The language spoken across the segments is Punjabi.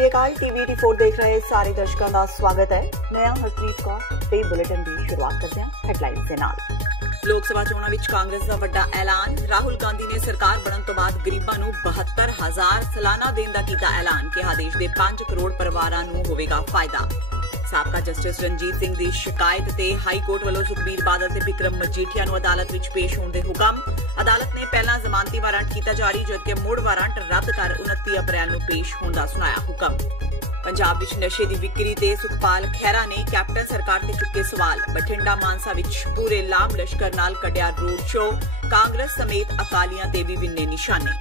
श्री अकाल। टीवी84 देख रहे सारे दर्शकों का स्वागत है। मैं हरप्रीत कौर ते बुलेटिन की शुरुआत करते हैं हेडलाइंस के नाल। लोक सभा चोणां विच कांग्रेस का बड़ा ऐलान। राहुल गांधी ने सरकार बनने तो बाद गरीबां नूं 72,000 सालाना देण दा कीता ऐलान। कहा देश दे 5 करोड़ परिवारां नूं होवेगा फायदा। साबका जस्टिस रणजीत सिंह की शिकायत ते हाई कोर्ट वालों सुखबीर बादल ते बिक्रम मजीठिया नूं अदालत विच पेश होने दे हुकम। अदालत ने पहला जमानती वारंट कीता जारी, जबकि मुड़ वारंट रद्द कर 29 अप्रैल नूं पेश होने दा सुनाया हुकम। पंजाब विच नशे की विक्री ते सुखपाल खैरा ने कैप्टन सरकार ते चुके सवाल। बठिंडा मानसा विच पूरे लाम लश्कर नाल कड्डिया रोड शो। कांग्रेस समेत अकालियां ते भी विन्ने निशाने।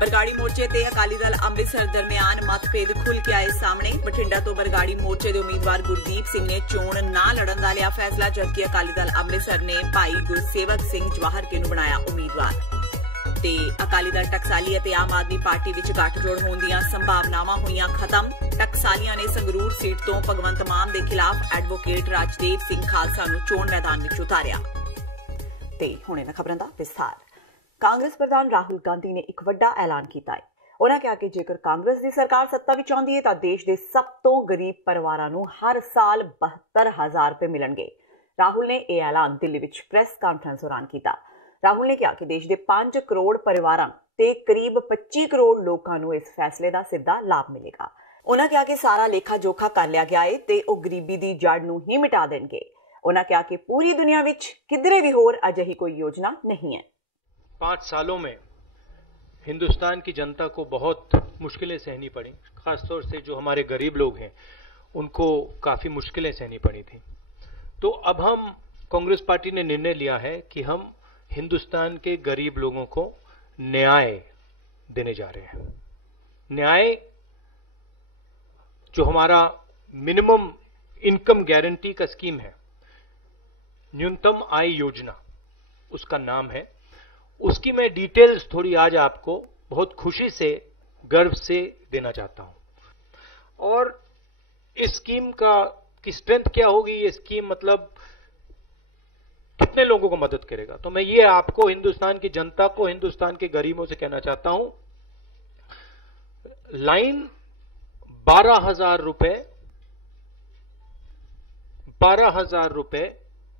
बरगाड़ी मोर्चे ते अकाली दल अमृतसर दरमियान मतभेद खुल के आए सामने। बठिंडा तो बरगाड़ी मोर्चे के उम्मीदवार गुरदीप सिंह ने चोण ना लड़न का लिया फैसला, जबकि अकाली दल अमृतसर ने भाई गुरसेवक सिंह जवाहर के नूं बनाया उम्मीदवार। ते अकाली दल टकसाली अते आम आदमी पार्टी विच गठजोड़ होण दीआं संभावनावां होईआं खत्म। टकसालियां ने संगरूर सीट तो भगवंत मान के खिलाफ एडवोकेट राजदेव सिंह खालसा नूं चोण मैदान विच उतारिया। ते हुण इन्हां खबरां दा विस्तार। कांग्रेस प्रधान राहुल गांधी ने एक वड्डा ऐलान किया है। उन्होंने कहा कि जेकर कांग्रेस की सरकार सत्ता विच आउंदी है तो देश के सब तो गरीब परिवारां नूं हर साल 72,000 रुपए मिलणगे। राहुल ने यह ऐलान दिल्ली विच प्रेस कॉन्फ्रेंस दौरान किया। राहुल ने कहा कि देश के 5 करोड़ परिवारां ते करीब 25 करोड़ लोगों नूं इस फैसले का सीधा लाभ मिलेगा। उन्होंने कहा कि सारा लेखा जोखा कर लिया गया है ते ओह गरीबी की जड़ नूं ही मिटा देणगे। उन्होंने कहा कि पूरी दुनिया विच किधरे भी होर अजिही कोई योजना नहीं है। 5 सालों में हिंदुस्तान की जनता को बहुत मुश्किलें सहनी पड़ी, खासतौर से जो हमारे गरीब लोग हैं उनको काफ़ी मुश्किलें सहनी पड़ी थी। तो अब हम कांग्रेस पार्टी ने निर्णय लिया है कि हम हिंदुस्तान के गरीब लोगों को न्याय देने जा रहे हैं। न्याय जो हमारा मिनिमम इनकम गारंटी का स्कीम है, न्यूनतम आय योजना उसका नाम है, उसकी मैं डिटेल्स थोड़ी आज आपको बहुत खुशी से गर्व से देना चाहता हूं। और इस स्कीम की स्ट्रेंथ क्या होगी, ये स्कीम मतलब कितने लोगों को मदद करेगा, तो मैं ये आपको, हिंदुस्तान की जनता को, हिंदुस्तान के गरीबों से कहना चाहता हूं। लाइन 12,000 रुपए 12,000 रुपए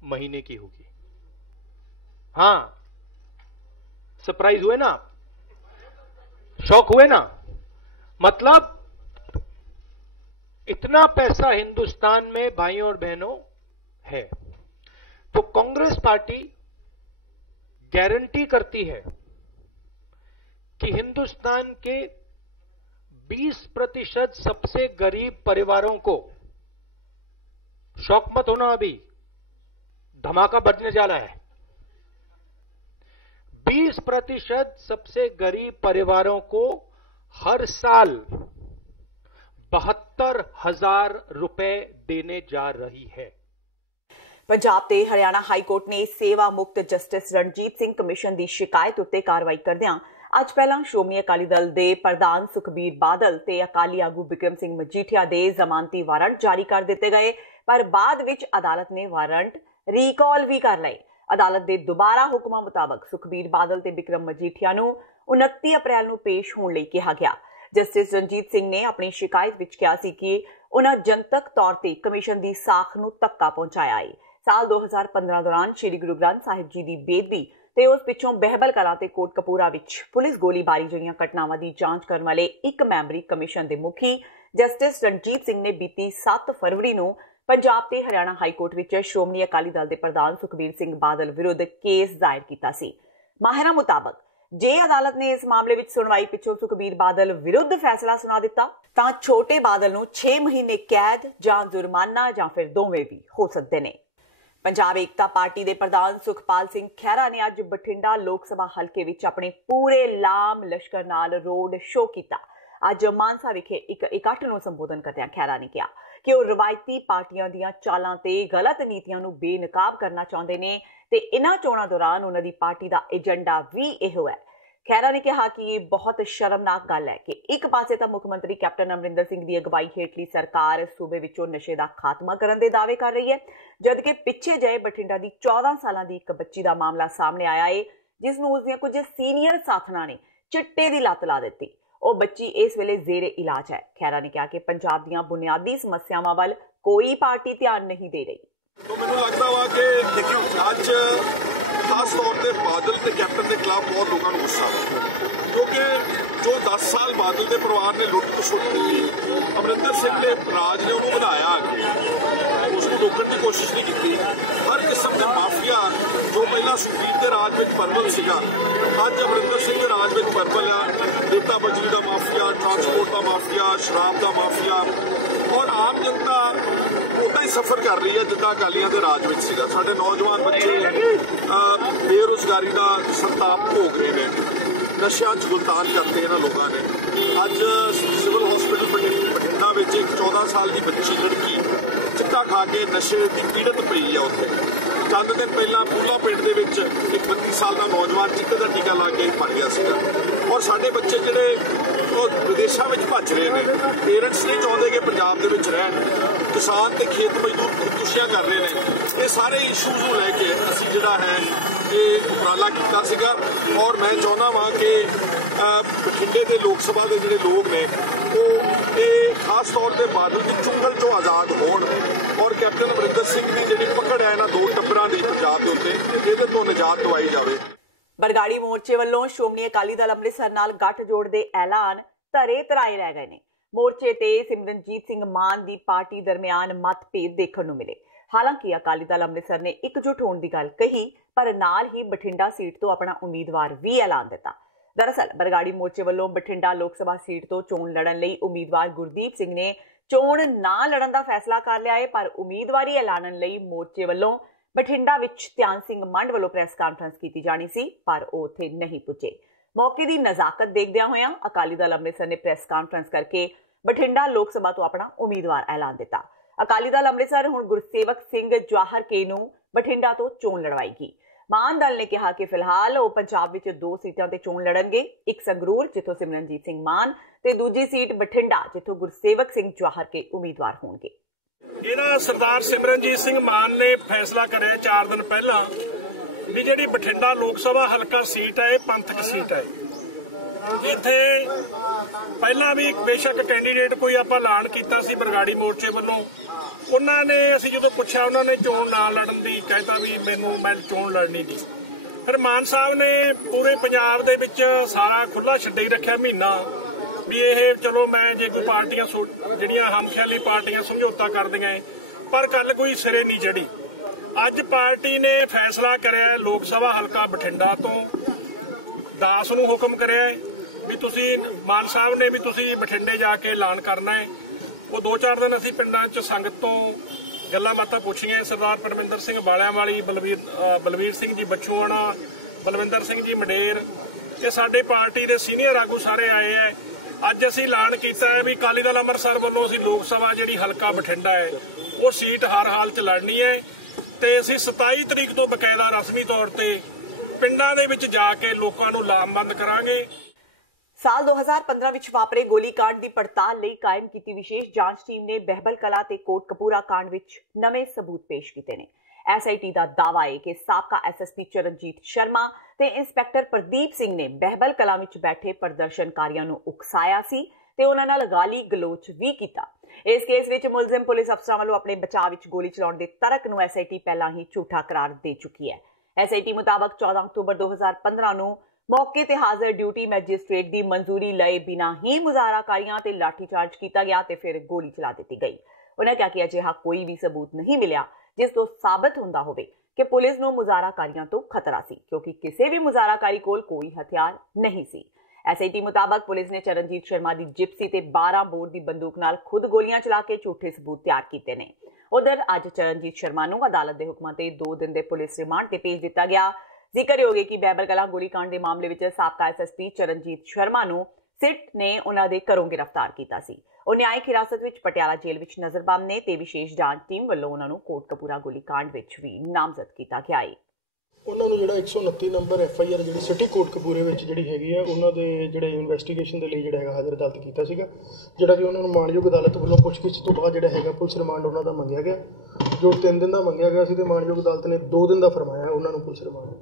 महीने की होगी। हां, सरप्राइज हुए ना, शौक हुए ना। मतलब इतना पैसा हिंदुस्तान में भाइयों और बहनों है। तो कांग्रेस पार्टी गारंटी करती है कि हिंदुस्तान के 20% सबसे गरीब परिवारों को, शौक मत होना, अभी धमाका बजने जा रहा है, 20% सबसे गरीब परिवारों को हर साल 72,000 रुपए देने जा रही है। पंजाब ते हरियाणा हाई कोर्ट ने सेवा मुक्त जस्टिस रणजीत सिंह कमिशन की शिकायत उत्ते कार्रवाई करदियां अज पहला श्रोमणी अकाली दल के प्रधान सुखबीर बादल ते अकाली आगू बिक्रम सिंह मजीठिया के जमानती वारंट जारी कर दिते गए, पर बाद विच अदालत ने वारंट रीकॉल भी कर लए। अदालत के दोबारा हुक्मां मुताबक सुखबीर बादल ते बिक्रम मजीठिया नूं 29 अप्रैल नूं पेश होने लई कहा गया। जस्टिस रणजीत सिंह ने अपनी शिकायत विच कहा सी कि उन्हां जनतक तौर ते कमिशन की साख नूं धक्का पहुंचाया है। साल 2015 दौरान श्री गुरु ग्रंथ साहिब जी की बेदबी ते उस पिछों बहबल कलां ते कोटकपूरा विच पुलिस गोलीबारी जिहियां घटनावां की जांच करने वाले एक मैंबरी कमिशन के मुखी जस्टिस रणजीत सिंह ने बीती 7 फरवरी नूं पंजाब ते हरियाणा हाई कोर्ट विच श्रोमणी अकाली दल के प्रधान सुखबीर सिंह बादल विरुद्ध केस दायर किया सी। माहिरां मुताबक जे अदालत ने इस मामले विच सुनवाई पिछों सुखबीर बादल विरुद्ध फैसला सुना दिता तां छोटे बादल नूं 6 महीने कैद जां जुर्माना जां फिर दोवें भी हो सकदे ने। पंजाब एकता पार्टी के प्रधान सुखपाल सिंह खैरा ने अज बठिंडा लोक सभा हलके विच अपने पूरे लाम लश्कर नाल रोड शो किया। अज मानसा विखे एक इकट्ठ नूं संबोधन करदिआं खैरा ने कहा कि वो रवायती पार्टियां दीआं चालां ते गलत नीतियां नूं बेनकाब करना चाहुंदे ने ते इन्हां चोणां दौरान उन्हां दी पार्टी दा एजेंडा भी इहो है। खैरा ने कहा कि ये बहुत शर्मनाक गल है कि एक पासे तां मुख्यमंत्री कैप्टन अमरिंदर सिंह की अगवाई हेठली सरकार सूबे विचों नशे का खात्मा करने के दावे कर रही है, जबकि पिछे जए बठिंडा की 14 साल की एक बच्ची का मामला सामने आया है जिसनूं उसदियां कुछ सीनियर साथणां ने चिट्टे की लत ला दी। ਉਹ ਬੱਚੀ ਇਸ ਵੇਲੇ ਜ਼ੇਰੇ ਇਲਾਜ ਹੈ। ਖਹਿਰਾ ਨੇ ਕਿਹਾ ਕਿ ਪੰਜਾਬ ਦੀਆਂ ਬੁਨਿਆਦੀ ਸਮੱਸਿਆਵਾਂ ਵੱਲ ਕੋਈ ਪਾਰਟੀ ਧਿਆਨ ਨਹੀਂ ਦੇ ਰਹੀ। ਮੈਨੂੰ ਲੱਗਦਾ ਵਾ ਕਿ ਅੱਜ ਖਾਸ ਤੌਰ ਤੇ ਬਾਦਲ ਤੇ ਕੈਪਟਨ ਦੇ ਖਿਲਾਫ ਬਹੁਤ ਲੋਕਾਂ ਨੂੰ ਗੁੱਸਾ ਕਿਉਂਕਿ ਜੋ 10 ਸਾਲ ਬਾਦਲ ਦੇ ਪਰਿਵਾਰ ਨੇ ਲੁੱਟ ਖਸੁੱਟ ਕੀਤੀ, ਅਮਰਿੰਦਰ ਸਿੰਘ ਦੇ ਰਾਜ ਨੇ ਉਹਨੂੰ ਵਧਾਇਆ, ਉਸ ਨੂੰ ਰੋਕਣ ਦੀ ਕੋਸ਼ਿਸ਼ ਨਹੀਂ ਕੀਤੀ। ਹਰ ਕਿਸਮ ਦਾ ਮਾਫੀਆ ਜੋ ਪਹਿਲਾਂ ਸੁਖਬੀਰ ਦੇ ਰਾਜ ਵਿੱਚ ਪਰਵਲ ਸੀਗਾ, ਅੱਜ ਅਮਰਿੰਦਰ ਸਿੰਘ ਦੇ ਰਾਜ ਵਿੱਚ ਪਰਵਲ ਆ। ਰੇਤਾ ਬਜਰੀ ਦਾ ਮਾਫੀਆ, ਟਰਾਂਸਪੋਰਟ ਦਾ ਮਾਫੀਆ, ਸ਼ਰਾਬ ਦਾ ਮਾਫੀਆ, ਔਰ ਆਮ ਜਨਤਾ ਉਦਾਂ ਹੀ ਸਫਰ ਕਰ ਰਹੀ ਹੈ ਜਿੱਦਾਂ ਅਕਾਲੀਆਂ ਦੇ ਰਾਜ ਵਿੱਚ ਸੀਗਾ। ਸਾਡੇ ਨੌਜਵਾਨ ਬੱਚੇ ਬੇਰੁਜ਼ਗਾਰੀ ਦਾ ਸੰਤਾਪ ਭੋਗ ਰਹੇ ਨੇ, ਨਸ਼ਿਆਂ 'ਚ ਗੁਲਤਾਨ ਕਰਤੇ ਇਹਨਾਂ ਲੋਕਾਂ ਨੇ। ਅੱਜ ਸਿਵਲ ਹਸਪੀਟਲ ਬਠਿੰਡਾ ਵਿੱਚ ਇੱਕ 14 ਸਾਲ ਦੀ ਬੱਚੀ ਲੜਕੀ ਚਿੱਟਾ ਖਾ ਕੇ ਨਸ਼ੇ ਦੀ ਪੀੜਤ ਪਈ ਆ। ਉੱਥੇ ਚੰਦ ਦਿਨ ਪਹਿਲਾਂ ਪੂਲਾ ਪਿੰਡ ਦੇ ਵਿੱਚ ਇੱਕ 32 ਸਾਲ ਦਾ ਨੌਜਵਾਨ ਚਿੱਟੇ ਦਾ ਟੀਕਾ ਲਾ ਕੇ ਮਰ ਗਿਆ ਸੀਗਾ। ਔਰ ਸਾਡੇ ਬੱਚੇ ਜਿਹੜੇ ਉਹ ਵਿਦੇਸ਼ਾਂ ਵਿੱਚ ਭੱਜ ਰਹੇ ਨੇ, ਪੇਰੈਂਟਸ ਨਹੀਂ ਚਾਹੁੰਦੇ ਕਿ ਪੰਜਾਬ ਦੇ ਵਿੱਚ ਰਹਿਣ, ਕਿਸਾਨ ਤੇ ਖੇਤ ਮਜ਼ਦੂਰ ਖੁਦਕੁਸ਼ੀਆਂ ਕਰ ਰਹੇ ਨੇ। ਇਹ ਸਾਰੇ ਇਸ਼ੂਜ਼ ਨੂੰ ਲੈ ਕੇ ਅਸੀਂ ਜਿਹੜਾ ਹੈ ਇਹ ਉਪਰਾਲਾ ਕੀਤਾ ਸੀਗਾ। ਔਰ ਮੈਂ ਚਾਹੁੰਦਾ ਵਾਂ ਕਿ ਬਠਿੰਡੇ ਦੇ ਲੋਕ ਸਭਾ ਦੇ ਜਿਹੜੇ ਲੋਕ ਨੇ ਉਹ ਇਹ ਖਾਸ ਤੌਰ ਤੇ ਬਾਦਲ ਦੀ ਚੁੰਗਲ ਚੋਂ ਆਜ਼ਾਦ ਹੋਣ ਔਰ ਕੈਪਟਨ ਅਮਰਿੰਦਰ ਸਿੰਘ ਦੀ ਜਿਹੜੀ ਪਕੜ ਹੈ ਇਹਨਾਂ ਦੋ ਟੱਬਰਾਂ ਦੀ ਪੰਜਾਬ ਦੇ ਉੱਤੇ, ਇਹਦੇ ਤੋਂ ਨਿਜਾਤ ਦਿਵਾਈ ਜਾਵੇ। ਬਰਗਾੜੀ ਮੋਰਚੇ ਵੱਲੋਂ ਸ਼੍ਰੋਮਣੀ ਅਕਾਲੀ ਦਲ ਅੰਮ੍ਰਿਤਸਰ ਨਾਲ ਗੱਠਜੋੜ ਦੇ ਐਲਾਨ ਧਰੇ ਧਰਾਏ ਰਹਿ ਗਏ ਨੇ। ਮੋਰਚੇ ਤੇ ਸਿਮਰਨਜੀਤ ਸਿੰਘ ਮਾਨ ਦੀ ਪਾਰਟੀ ਦਰਮਿਆਨ ਮਤਭੇਦ ਦੇਖਣ ਨੂੰ ਮਿਲੇ। ਹਾਲਾਂਕਿ ਅਕਾਲੀ ਦਲ ਅੰਮ੍ਰਿਤਸਰ ਨੇ ਇਕਜੁੱਟ ਹੋਣ ਦੀ ਗੱਲ ਕਹੀ, ਪਰ ਨਾਲ ਹੀ ਬਠਿੰਡਾ ਸੀਟ ਤੋਂ ਆਪਣਾ ਉਮੀਦਵਾਰ ਵੀ ਐਲਾਨ ਦਿੱਤਾ। ਦਰਅਸਲ ਬਰਗਾੜੀ ਮੋਰਚੇ ਵੱਲੋਂ ਬਠਿੰਡਾ ਲੋਕ ਸਭਾ ਸੀਟ ਤੋਂ ਚੋਣ ਲੜਨ ਲਈ ਉਮੀਦਵਾਰ ਗੁਰਦੀਪ ਸਿੰਘ ਨੇ ਚੋਣ ਨਾ ਲੜਨ ਦਾ ਫੈਸਲਾ ਕਰ ਲਿਆ ਹੈ, ਪਰ ਉਮੀਦਵਾਰੀ ਐਲਾਨਣ ਲਈ ਮੋਰਚੇ ਵੱਲੋਂ ਬਠਿੰਡਾ ਵਿੱਚ ਧਿਆਨ ਸਿੰਘ ਮੰਡ ਵੱਲੋਂ ਪ੍ਰੈਸ ਕਾਨਫਰੰਸ ਕੀਤੀ ਜਾਣੀ ਸੀ, ਪਰ ਉਹ ਉੱਥੇ ਨਹੀਂ ਪੁੱਜੇ। ਮੌਕੇ ਦੀ ਨਜ਼ਾਕਤ ਦੇਖਦਿਆਂ ਹੋਇਆਂ ਅਕਾਲੀ ਦਲ ਅੰਮ੍ਰਿਤਸਰ ਨੇ ਪ੍ਰੈਸ ਕਾਨਫਰੰਸ ਕਰਕੇ ਬਠਿੰਡਾ ਲੋਕ ਸਭਾ ਤੋਂ ਆਪਣਾ ਉਮੀਦਵਾਰ ਐਲਾਨ ਦਿੱਤਾ। ਅਕਾਲੀ ਦਲ ਅੰਮ੍ਰਿਤਸਰ ਹੁਣ ਗੁਰਸੇਵਕ ਸਿੰਘ ਜਵਾਹਰ ਕੇ ਨੂੰ ਬਠਿੰਡਾ ਤੋਂ ਚੋਣ ਲੜਵਾਏਗੀ। ਮਾਨ ਦਲ ਨੇ ਕਿਹਾ ਕਿ ਫਿਲਹਾਲ ਉਹ ਪੰਜਾਬ ਵਿੱਚ 2 ਸੀਟਾਂ ਤੇ ਚੋਣ ਲੜਨਗੇ, ਇੱਕ ਸੰਗਰੂਰ ਜਿੱਥੋਂ ਸਿਮਰਨਜੀਤ ਸਿੰਘ ਮਾਨ ਤੇ ਦੂਜੀ ਸੀਟ ਬਠਿੰਡਾ ਜਿੱਥੋਂ ਗੁਰਸੇਵਕ ਸਿੰਘ ਜਵਾਹਰ ਕੇ ਉਮੀਦਵਾਰ ਹੋਣਗੇ। ਇਹਦਾ ਸਰਦਾਰ ਸਿਮਰਨਜੀਤ ਸਿੰਘ ਮਾਨ ਨੇ ਫੈਸਲਾ ਕਰਿਆ 4 ਦਿਨ ਪਹਿਲਾਂ ਵੀ ਜਿਹੜੀ ਬਠਿੰਡਾ ਲੋਕ ਸਭਾ ਹਲਕਾ ਸੀਟ ਹੈ ਇਹ ਪੰਥਕ ਸੀਟ ਹੈ। ਇੱਥੇ ਪਹਿਲਾਂ ਵੀ ਬੇਸ਼ੱਕ ਕੈਂਡੀਡੇਟ ਕੋਈ ਆਪਾਂ ਐਲਾਨ ਕੀਤਾ ਸੀ ਬਰਗਾੜੀ ਮੋਰਚੇ ਵੱਲੋਂ, ਉਹਨਾਂ ਨੇ ਅਸੀਂ ਜਦੋਂ ਪੁੱਛਿਆ ਉਹਨਾਂ ਨੇ ਚੋਣ ਨਾ ਲੜਨ ਦੀ ਕਹਿਤਾ ਵੀ ਮੈਂ ਚੋਣ ਲੜਨੀ ਨਹੀਂ। ਫਿਰ ਮਾਨ ਸਾਹਿਬ ਨੇ ਪੂਰੇ ਪੰਜਾਬ ਦੇ ਵਿੱਚ ਸਾਰਾ ਖੁੱਲਾ ਛੱਡੇ ਹੀ ਰੱਖਿਆ ਮਹੀਨਾ ਵੀ ਇਹ ਚਲੋ ਮੈਂ ਜੇ ਕੋਈ ਪਾਰਟੀਆਂ ਜਿਹੜੀਆਂ ਹਮਖਿਆਲੀ ਪਾਰਟੀਆਂ ਸਮਝੌਤਾ ਕਰਦੀਆਂ, ਪਰ ਕੱਲ ਕੋਈ ਸਿਰੇ ਨਹੀਂ ਚੜੀ। ਅੱਜ ਪਾਰਟੀ ਨੇ ਫੈਸਲਾ ਕਰਿਆ ਲੋਕ ਸਭਾ ਹਲਕਾ ਬਠਿੰਡਾ ਤੋਂ ਦਾਸ ਨੂੰ ਹੁਕਮ ਕਰਿਆ ਵੀ ਤੁਸੀਂ ਮਾਨ ਸਾਹਿਬ ਨੇ ਵੀ ਤੁਸੀਂ ਬਠਿੰਡੇ ਜਾ ਕੇ ਐਲਾਨ ਕਰਨਾ ਹੈ। ਉਹ 2-4 ਦਿਨ ਅਸੀਂ ਪਿੰਡਾਂ 'ਚ ਸੰਗਤ ਤੋਂ ਗੱਲਾਂ ਬਾਤਾਂ ਪੁੱਛੀਆਂ। ਸਰਦਾਰ ਪਰਮਿੰਦਰ ਸਿੰਘ ਬਾਲਿਆਂ ਵਾਲੀ, ਬਲਵੀਰ ਸਿੰਘ ਜੀ ਬਚੂਆਣਾ, ਬਲਵਿੰਦਰ ਸਿੰਘ ਜੀ ਮੰਡੇਰ, ਇਹ ਸਾਡੇ ਪਾਰਟੀ ਦੇ ਸੀਨੀਅਰ ਆਗੂ ਸਾਰੇ ਆਏ ਹੈ। ਅੱਜ ਅਸੀਂ ਐਲਾਨ ਕੀਤਾ ਹੈ ਵੀ ਅਕਾਲੀ ਦਲ ਅੰਮ੍ਰਿਤਸਰ ਵੱਲੋਂ ਅਸੀਂ ਲੋਕ ਸਭਾ ਜਿਹੜੀ ਹਲਕਾ ਬਠਿੰਡਾ ਹੈ ਉਹ ਸੀਟ ਹਰ ਹਾਲ 'ਚ ਲੜਨੀ ਹੈ ਤੇ ਅਸੀਂ 27 ਤਰੀਕ ਤੋਂ ਬਕਾਇਦਾ ਰਸਮੀ ਤੌਰ ਤੇ ਪਿੰਡਾਂ ਦੇ ਵਿੱਚ ਜਾ ਕੇ ਲੋਕਾਂ ਨੂੰ ਲਾਮਬੰਦ ਕਰਾਂਗੇ। ਸਾਲ 2015 ਵਿੱਚ ਵਾਪਰੇ ਗੋਲੀकांड ਦੀ ਪੜਤਾਲ ਲਈ ਕਾਇਮ ਕੀਤੀ ਵਿਸ਼ੇਸ਼ ਜਾਂਚ ਟੀਮ ਨੇ ਬਹਿਬਲ ਕਲਾ ਤੇ ਕੋਟਕਪੂਰਾ ਕਾਂਡ ਵਿੱਚ ਨਵੇਂ ਸਬੂਤ ਪੇਸ਼ ਕੀਤੇ ਨੇ। ਐਸਆਈਟੀ ਦਾ ਦਾਅਵਾ ਹੈ ਕਿ ਸਾਬਕਾ ਐਸਐਸਪੀ ਚਰਨਜੀਤ ਸ਼ਰਮਾ ਤੇ ਇੰਸਪੈਕਟਰ ਪ੍ਰਦੀਪ ਸਿੰਘ ਨੇ ਬਹਿਬਲ ਕਲਾ ਵਿੱਚ ਬੈਠੇ ਪ੍ਰਦਰਸ਼ਨਕਾਰੀਆਂ ਨੂੰ ਉਕਸਾਇਆ ਸੀ ਤੇ ਉਹਨਾਂ ਨਾਲ ਗਾਲੀ ਗਲੋਚ ਵੀ ਕੀਤਾ। ਇਸ ਕੇਸ ਵਿੱਚ ਮੁਲਜ਼ਮ ਪੁਲਿਸ ਅਫਸਰਾਂ ਵੱਲੋਂ ਆਪਣੇ ਬਚਾਅ ਵਿੱਚ ਗੋਲੀ ਚਲਾਉਣ ਦੇ ਤਰਕ ਨੂੰ ਐਸਆਈਟੀ ਪਹਿਲਾਂ ਹੀ ਝੂਠਾ ਕਰਾਰ ਦੇ ਚੁੱਕੀ ਹੈ। ਐਸਆਈਟੀ ਮੁਤਾਬਕ 14 ਅਕਤੂਬਰ 2015 ਨੂੰ ਮੌਕੇ ਤੇ ਹਾਜ਼ਰ ਡਿਊਟੀ ਮੈਜਿਸਟ੍ਰੇਟ ਦੀ ਮਨਜ਼ੂਰੀ ਲਏ ਬਿਨਾਂ ਹੀ ਮੁਜ਼ਾਹਰਾਕਾਰੀਆਂ ਤੇ ਲਾਠੀਚਾਰਜ ਕੀਤਾ ਗਿਆ ਤੇ ਫਿਰ ਗੋਲੀ ਚਲਾ ਦਿੱਤੀ ਗਈ। ਉਹਨਾਂ ਕਿਹਾ ਕਿ ਅਜਿਹਾ ਕੋਈ ਵੀ ਸਬੂਤ ਨਹੀਂ ਮਿਲਿਆ ਜਿਸ ਤੋਂ ਸਾਬਤ ਹੁੰਦਾ ਹੋਵੇ ਕਿ ਪੁਲਿਸ ਨੂੰ ਮੁਜ਼ਾਹਰਾਕਾਰੀਆਂ ਤੋਂ ਖਤਰਾ ਸੀ, ਕਿਉਂਕਿ ਕਿਸੇ ਵੀ ਮੁਜ਼ਾਹਰਾਕਾਰੀ ਕੋਲ ਕੋਈ ਹਥਿਆਰ ਨਹੀਂ ਸੀ। ਐਸਆਈਟੀ ਮੁਤਾਬਕ ਪੁਲਿਸ ਨੇ ਚਰਨਜੀਤ ਸ਼ਰਮਾ ਦੀ ਜਿਪਸੀ ਤੇ 12 ਬੋਰ ਦੀ ਬੰਦੂਕ ਨਾਲ ਖੁਦ ਗੋਲੀਆਂ ਚਲਾ ਕੇ ਝੂਠੇ ਸਬੂਤ ਤਿਆਰ ਕੀਤੇ ਨੇ। ਉਧਰ ਅੱਜ ਚਰਨਜੀਤ ਸ਼ਰਮਾ ਨੂੰ ਅਦਾਲਤ ਦੇ ਹੁਕਮਾਂ ਤੇ 2 ਦਿਨ ਦੇ ਪੁਲਿਸ ਰਿਮਾਂਡ ਤੇ ਭੇਜ ਦਿੱਤਾ ਗਿਆ। ਜ਼ਿਕਰਯੋਗ ਹੈ ਕਿ ਬਹਿਬਲ ਕਲਾਂ ਗੋਲੀकांड ਦੇ ਮਾਮਲੇ ਵਿੱਚ ਸਾਬਕਾ ਐਸਐਸਪੀ ਚਰਨਜੀਤ ਸ਼ਰਮਾ ਨੂੰ ਸਿਟ ਨੇ ਉਹਨਾਂ ਦੇ ਘਰੋਂ ਗ੍ਰਿਫਤਾਰ ਕੀਤਾ ਸੀ। ਉਹ ਨਿਆਇਕ ਹਿਰਾਸਤ ਵਿੱਚ ਪਟਿਆਲਾ ਜੇਲ੍ਹ ਵਿੱਚ ਨਜ਼ਰਬੰਦ ਨੇ ਤੇ ਵਿਸ਼ੇਸ਼ ਜਾਂਚ ਟੀਮ ਵੱਲੋਂ ਉਹਨਾਂ ਨੂੰ ਕੋਟਕਪੂਰਾ ਗੋਲੀकांड ਵਿੱਚ ਵੀ ਨਾਮਜ਼ਦ ਕੀਤਾ ਗਿਆ ਹੈ। ਉਹਨਾਂ ਨੂੰ ਜਿਹੜਾ 129 ਨੰਬਰ ਐਫਆਈਆਰ ਜਿਹੜੀ ਸਿਟੀ ਕੋਟਕਪੂਰੇ ਵਿੱਚ ਜਿਹੜੀ ਹੈਗੀ ਆ ਉਹਨਾਂ ਦੇ ਜਿਹੜੇ ਇਨਵੈਸਟੀਗੇਸ਼ਨ ਦੇ ਲਈ ਜਿਹੜਾ ਹੈਗਾ ਹਾਜ਼ਰ ਅਦਾਲਤ ਕੀਤਾ ਸੀਗਾ, ਜਿਹੜਾ ਕਿ ਉਹਨਾਂ ਨੂੰ ਮਾਣਯੋਗ ਅਦਾਲਤ ਵੱਲੋਂ ਪੁੱਛਗਿੱਛ ਤੋਂ ਬਾਅਦ ਜਿਹੜਾ ਹੈਗਾ ਪੁਲਿਸ ਰਿਮਾਂਡ ਉਹਨਾਂ ਦਾ ਮੰਗਿਆ ਗਿਆ, ਜੋ 3 ਦਿਨ ਦਾ ਮੰਗਿਆ ਗਿਆ ਸੀ ਤੇ ਮਾਣਯੋਗ ਅਦਾਲਤ ਨੇ 2 ਦਿਨ ਦਾ ਫਰਮਾਇਆ ਉਹਨਾਂ ਨੂੰ ਪੁਲਿਸ ਰਿਮਾਂਡ।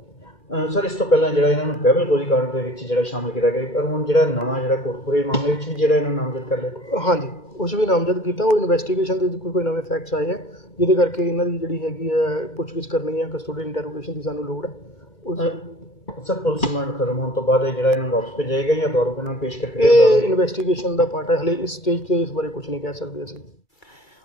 ਸਰ ਇਸ ਤੋਂ ਪਹਿਲਾਂ ਜਿਹੜਾ ਇਹਨਾਂ ਨੂੰ ਬਹਿਬਲ ਗੋਲੀकांड ਦੇ ਵਿੱਚ ਜਿਹੜਾ ਸ਼ਾਮਲ ਕੀਤਾ ਗਿਆ, ਪਰ ਹੁਣ ਜਿਹੜਾ ਨਵਾਂ ਜਿਹੜਾ ਕੋਟਕਪੂਰੇ ਮਾਮਲੇ ਵਿੱਚ ਵੀ ਜਿਹੜਾ ਇਹਨਾਂ ਨੂੰ ਨਾਮਜ਼ਦ ਕਰ ਲਿਆ। ਹਾਂਜੀ, ਉਸ ਵੀ ਨਾਮਜ਼ਦ ਕੀਤਾ। ਉਹ ਇਨਵੈਸਟੀਗੇਸ਼ਨ ਦੇ ਕੋਈ ਨਵੇਂ ਫੈਕਟਸ ਆਏ ਹੈ ਜਿਹਦੇ ਕਰਕੇ ਇਹਨਾਂ ਦੀ ਜਿਹੜੀ ਹੈਗੀ ਹੈ ਪੁੱਛਗਿੱਛ ਕਰਨੀ ਹੈ, ਕਸਟੋਡੀ ਇੰਟਰੋਗੇਸ਼ਨ ਦੀ ਸਾਨੂੰ ਲੋੜ ਹੈ। ਸਰ ਪੁਲਿਸ ਰਿਮਾਂਡ ਖਤਮ ਹੋਣ ਤੋਂ ਬਾਅਦ ਜਿਹੜਾ ਇਹਨਾਂ ਨੂੰ ਵਾਪਸ ਭੇਜੇਗਾ ਜਾਂ ਦੁਬਾਰਾ ਇਹਨਾਂ ਨੂੰ ਪੇਸ਼ ਕਰਕੇ? ਇਹ ਇਨਵੈਸਟੀਗੇਸ਼ਨ ਦਾ ਪਾਰਟ ਹੈ, ਹਲੇ ਇਸ ਸਟੇਜ ਤੇ ਇਸ ਬਾਰੇ ਕੁਝ ਨਹੀਂ ਕਹਿ ਸਕਦੇ ਅਸੀਂ।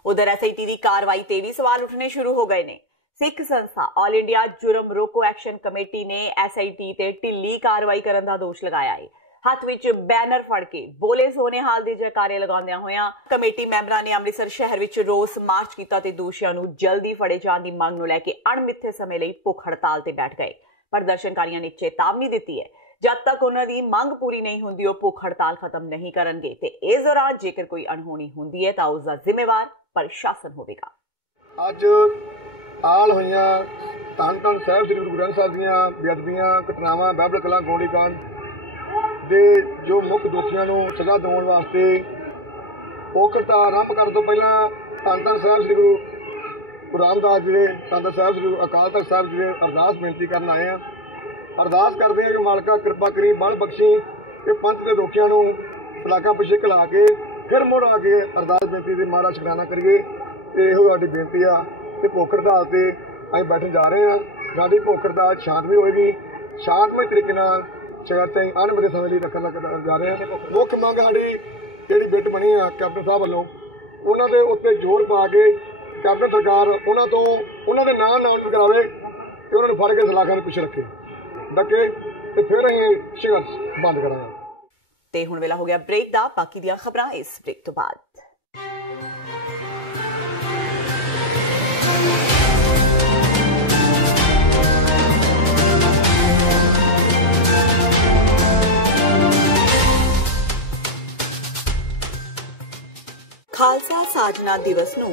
ਉਧਰ ਐਸਆਈਟੀ ਦੀ ਕਾਰਵਾਈ ਤੇ ਵੀ ਸਵਾਲ ਉੱਠਣੇ ਸ਼ੁਰੂ ਹੋ ਗਏ ਨੇ। ਸਿੱਖ ਸੰਸਥਾ ਆਲ ਇੰਡੀਆ ਜੁਰਮ ਰੋਕੋ ਐਕਸ਼ਨ ਕਮੇਟੀ ਨੇ ਐਸਆਈਟੀ ਤੇ ਢਿੱਲੀ ਕਾਰਵਾਈ ਕਰਨ ਦਾ ਦੋਸ਼ ਲਗਾਇਆ ਹੈ। ਹੱਥ ਵਿੱਚ ਬੈਨਰ ਫੜ ਕੇ ਬੋਲੇ ਸੋਨੇਹਾਲ ਦੇ ਜੈਕਾਰੇ ਲਗਾਉਂਦਿਆਂ ਹੋਇਆਂ ਕਮੇਟੀ ਮੈਂਬਰਾਂ ਨੇ ਅੰਮ੍ਰਿਤਸਰ ਸ਼ਹਿਰ ਵਿੱਚ ਰੋਸ ਮਾਰਚ ਕੀਤਾ ਤੇ ਦੋਸ਼ੀਆਂ ਨੂੰ ਜਲਦੀ ਫੜੇ ਜਾਣ ਦੀ ਮੰਗ ਨੂੰ ਲੈ ਕੇ ਅਣਮਿੱਥੇ ਸਮੇਂ ਲਈ ਭੁੱਖ ਹੜਤਾਲ ਤੇ ਬੈਠ ਗਏ। ਪ੍ਰਦਰਸ਼ਨਕਾਰੀਆਂ ਨੇ ਚੇਤਾਵਨੀ ਦਿੱਤੀ ਹੈ, ਜਦ ਤੱਕ ਉਹਨਾਂ ਦੀ ਮੰਗ ਪੂਰੀ ਨਹੀਂ ਹੁੰਦੀ ਉਹ ਭੁੱਖ ਹੜਤਾਲ ਖਤਮ ਨਹੀਂ ਕਰਨਗੇ ਤੇ ਇਸ ਦੌਰਾਨ ਜੇਕਰ ਕੋਈ ਅਣਹੋਣੀ ਹੁੰਦੀ ਹੈ ਤਾਂ ਉਸ ਦਾ ਜ਼ਿੰਮੇਵਾਰ ਪ੍ਰਸ਼ਾਸਨ ਹੋਵੇਗਾ। ਅੱਜ ਆਲ ਹੋਈਆਂ ਧੰਨ ਧੰਨ ਸਾਹਿਬ ਸ੍ਰੀ ਗੁਰੂ ਗ੍ਰੰਥ ਸਾਹਿਬ ਦੀਆਂ ਬੇਅਦਬੀਆਂ ਘਟਨਾਵਾਂ ਬਹਿਬਲ ਕਲਾਂ ਗੋਲੀकांड ਦੇ ਜੋ ਮੁੱਖ ਦੋਸ਼ੀਆਂ ਨੂੰ ਸਜ਼ਾ ਦਿਵਾਉਣ ਵਾਸਤੇ ਭੁੱਖ ਹੜਤਾਲ ਆਰੰਭ ਕਰਨ ਤੋਂ ਪਹਿਲਾਂ ਧੰਨ ਧੰਨ ਸਾਹਿਬ ਸ੍ਰੀ ਗੁਰੂ ਰਾਮਦਾਸ ਜੀ ਦੇ ਧੰਨ ਸਾਹਿਬ ਸ੍ਰੀ ਅਕਾਲ ਤਖਤ ਸਾਹਿਬ ਜੀ ਦੇ ਅਰਦਾਸ ਬੇਨਤੀ ਕਰਨ ਆਏ ਆ। ਅਰਦਾਸ ਕਰਦੇ ਆ ਕਿ ਮਾਲਕਾ ਕਿਰਪਾ ਕਰੀ ਬਲ ਬਖਸ਼ੀ ਕਿ ਪੰਥ ਦੇ ਦੋਖੀਆਂ ਨੂੰ ਸਲਾਖਾਂ ਪਿੱਛੇ ਘਲਾ ਕੇ ਫਿਰ ਮੁੜ ਆ ਕੇ ਅਰਦਾਸ ਬੇਨਤੀ ਦੀ ਮਹਾਰਾਜ ਸ਼ੁਕਰਾਨਾ ਕਰੀਏ ਤੇ ਇਹੋ ਸਾਡੀ ਬੇਨਤੀ ਆ। ਤੇ ਭੁੱਖ ਹੜਤਾਲ ਤੇ ਅਸੀਂ ਬੈਠਣ ਜਾ ਰਹੇ ਹਾਂ। ਸਾਡੀ ਭੁੱਖ ਹੜਤਾਲ ਸ਼ਾਂਤਮਈ ਹੋਏਗੀ, ਸ਼ਾਂਤਮਈ ਤਰੀਕੇ ਨਾਲ ਸ਼ਹਿਰ ਤੇ ਆਉਣ ਸਮੇਂ ਲਈ ਰੱਖਣ ਜਾ ਰਹੇ ਹਾਂ। ਮੁੱਖ ਮੰਗ ਸਾਡੀ ਜਿਹੜੀ ਬਿੱਟ ਬਣੀ ਆ ਕੈਪਟਨ ਸਾਹਿਬ ਵੱਲੋਂ, ਉਹਨਾਂ ਦੇ ਉੱਤੇ ਜ਼ੋਰ ਪਾ ਕੇ ਕੈਪਟਨ ਸਰਕਾਰ ਉਹਨਾਂ ਦੇ ਨਾਂ ਨਾਮਜ਼ਦ ਕਰਾਵੇ ਤੇ ਉਹਨਾਂ ਨੂੰ ਫੜ ਕੇ ਸਲਾਖਾਂ ਦੇ ਪਿੱਛੇ ਰੱਖੇ ਡੱਕੇ ਤੇ ਫਿਰ ਅਸੀਂ ਸੰਘਰਸ਼ ਬੰਦ ਕਰਾਂਗੇ। ਤੇ ਹੁਣ ਵੇਲਾ ਹੋ ਗਿਆ ਬ੍ਰੇਕ ਦਾ। ਬਾਕੀ ਦੀਆਂ ਖਬਰਾਂ ਇਸ ਬ੍ਰੇਕ ਤੋਂ ਬਾਅਦ। ਖਾਲਸਾ ਸਾਜਨਾ ਦਿਵਸ ਨੂੰ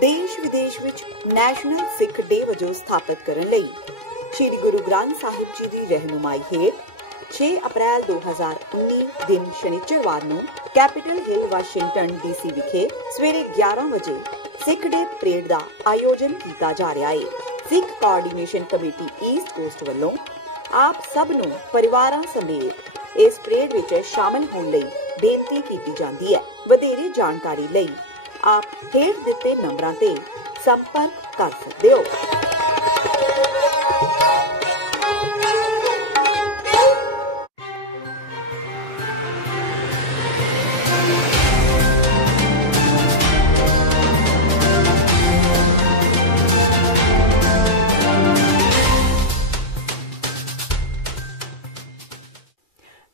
ਦੇਸ਼ ਵਿਦੇਸ਼ ਵਿੱਚ ਨੈਸ਼ਨਲ ਸਿੱਖ ਡੇ ਵਜੋਂ ਸਥਾਪਿਤ ਕਰਨ ਲਈ ਸ਼੍ਰੀ ਗੁਰੂ ਗ੍ਰੰਥ ਸਾਹਿਬ ਜੀ ਦੀ ਰਹਿਨੁਮਾਈ ਹੇਠ 6 ਅਪ੍ਰੈਲ 2019 ਦਿਨ ਸ਼ਨੀਚਰਵਾਰ ਨੂੰ ਕੈਪੀਟਲ ਹਿੱਲ ਵਾਸ਼ਿੰਗਟਨ ਡੀਸੀ ਵਿਖੇ ਸਵੇਰੇ 11 ਵਜੇ ਸਿੱਖ ਡੇ ਪਰੇਡ ਦਾ ਆਯੋਜਨ ਕੀਤਾ ਜਾ ਰਿਹਾ ਹੈ। ਸਿੱਖ ਕੋਆਰਡੀਨੇਸ਼ਨ ਕਮੇਟੀ ਈਸਟ ਕੋਸਟ ਵੱਲੋਂ ਆਪ ਸਭ ਨੂੰ ਪਰਿਵਾਰਾਂ ਸਮੇਤ ਇਸ ਪਰੇਡ ਵਿੱਚ ਸ਼ਾਮਲ ਹੋਣ ਲਈ ਬੇਨਤੀ ਕੀਤੀ ਜਾਂਦੀ ਹੈ। ਵਧੇਰੇ ਜਾਣਕਾਰੀ ਲਈ ਆਪ ਹੇਠ ਦਿੱਤੇ ਨੰਬਰਾਂ ਤੇ ਸੰਪਰਕ ਕਰ ਸਕਦੇ ਹੋ।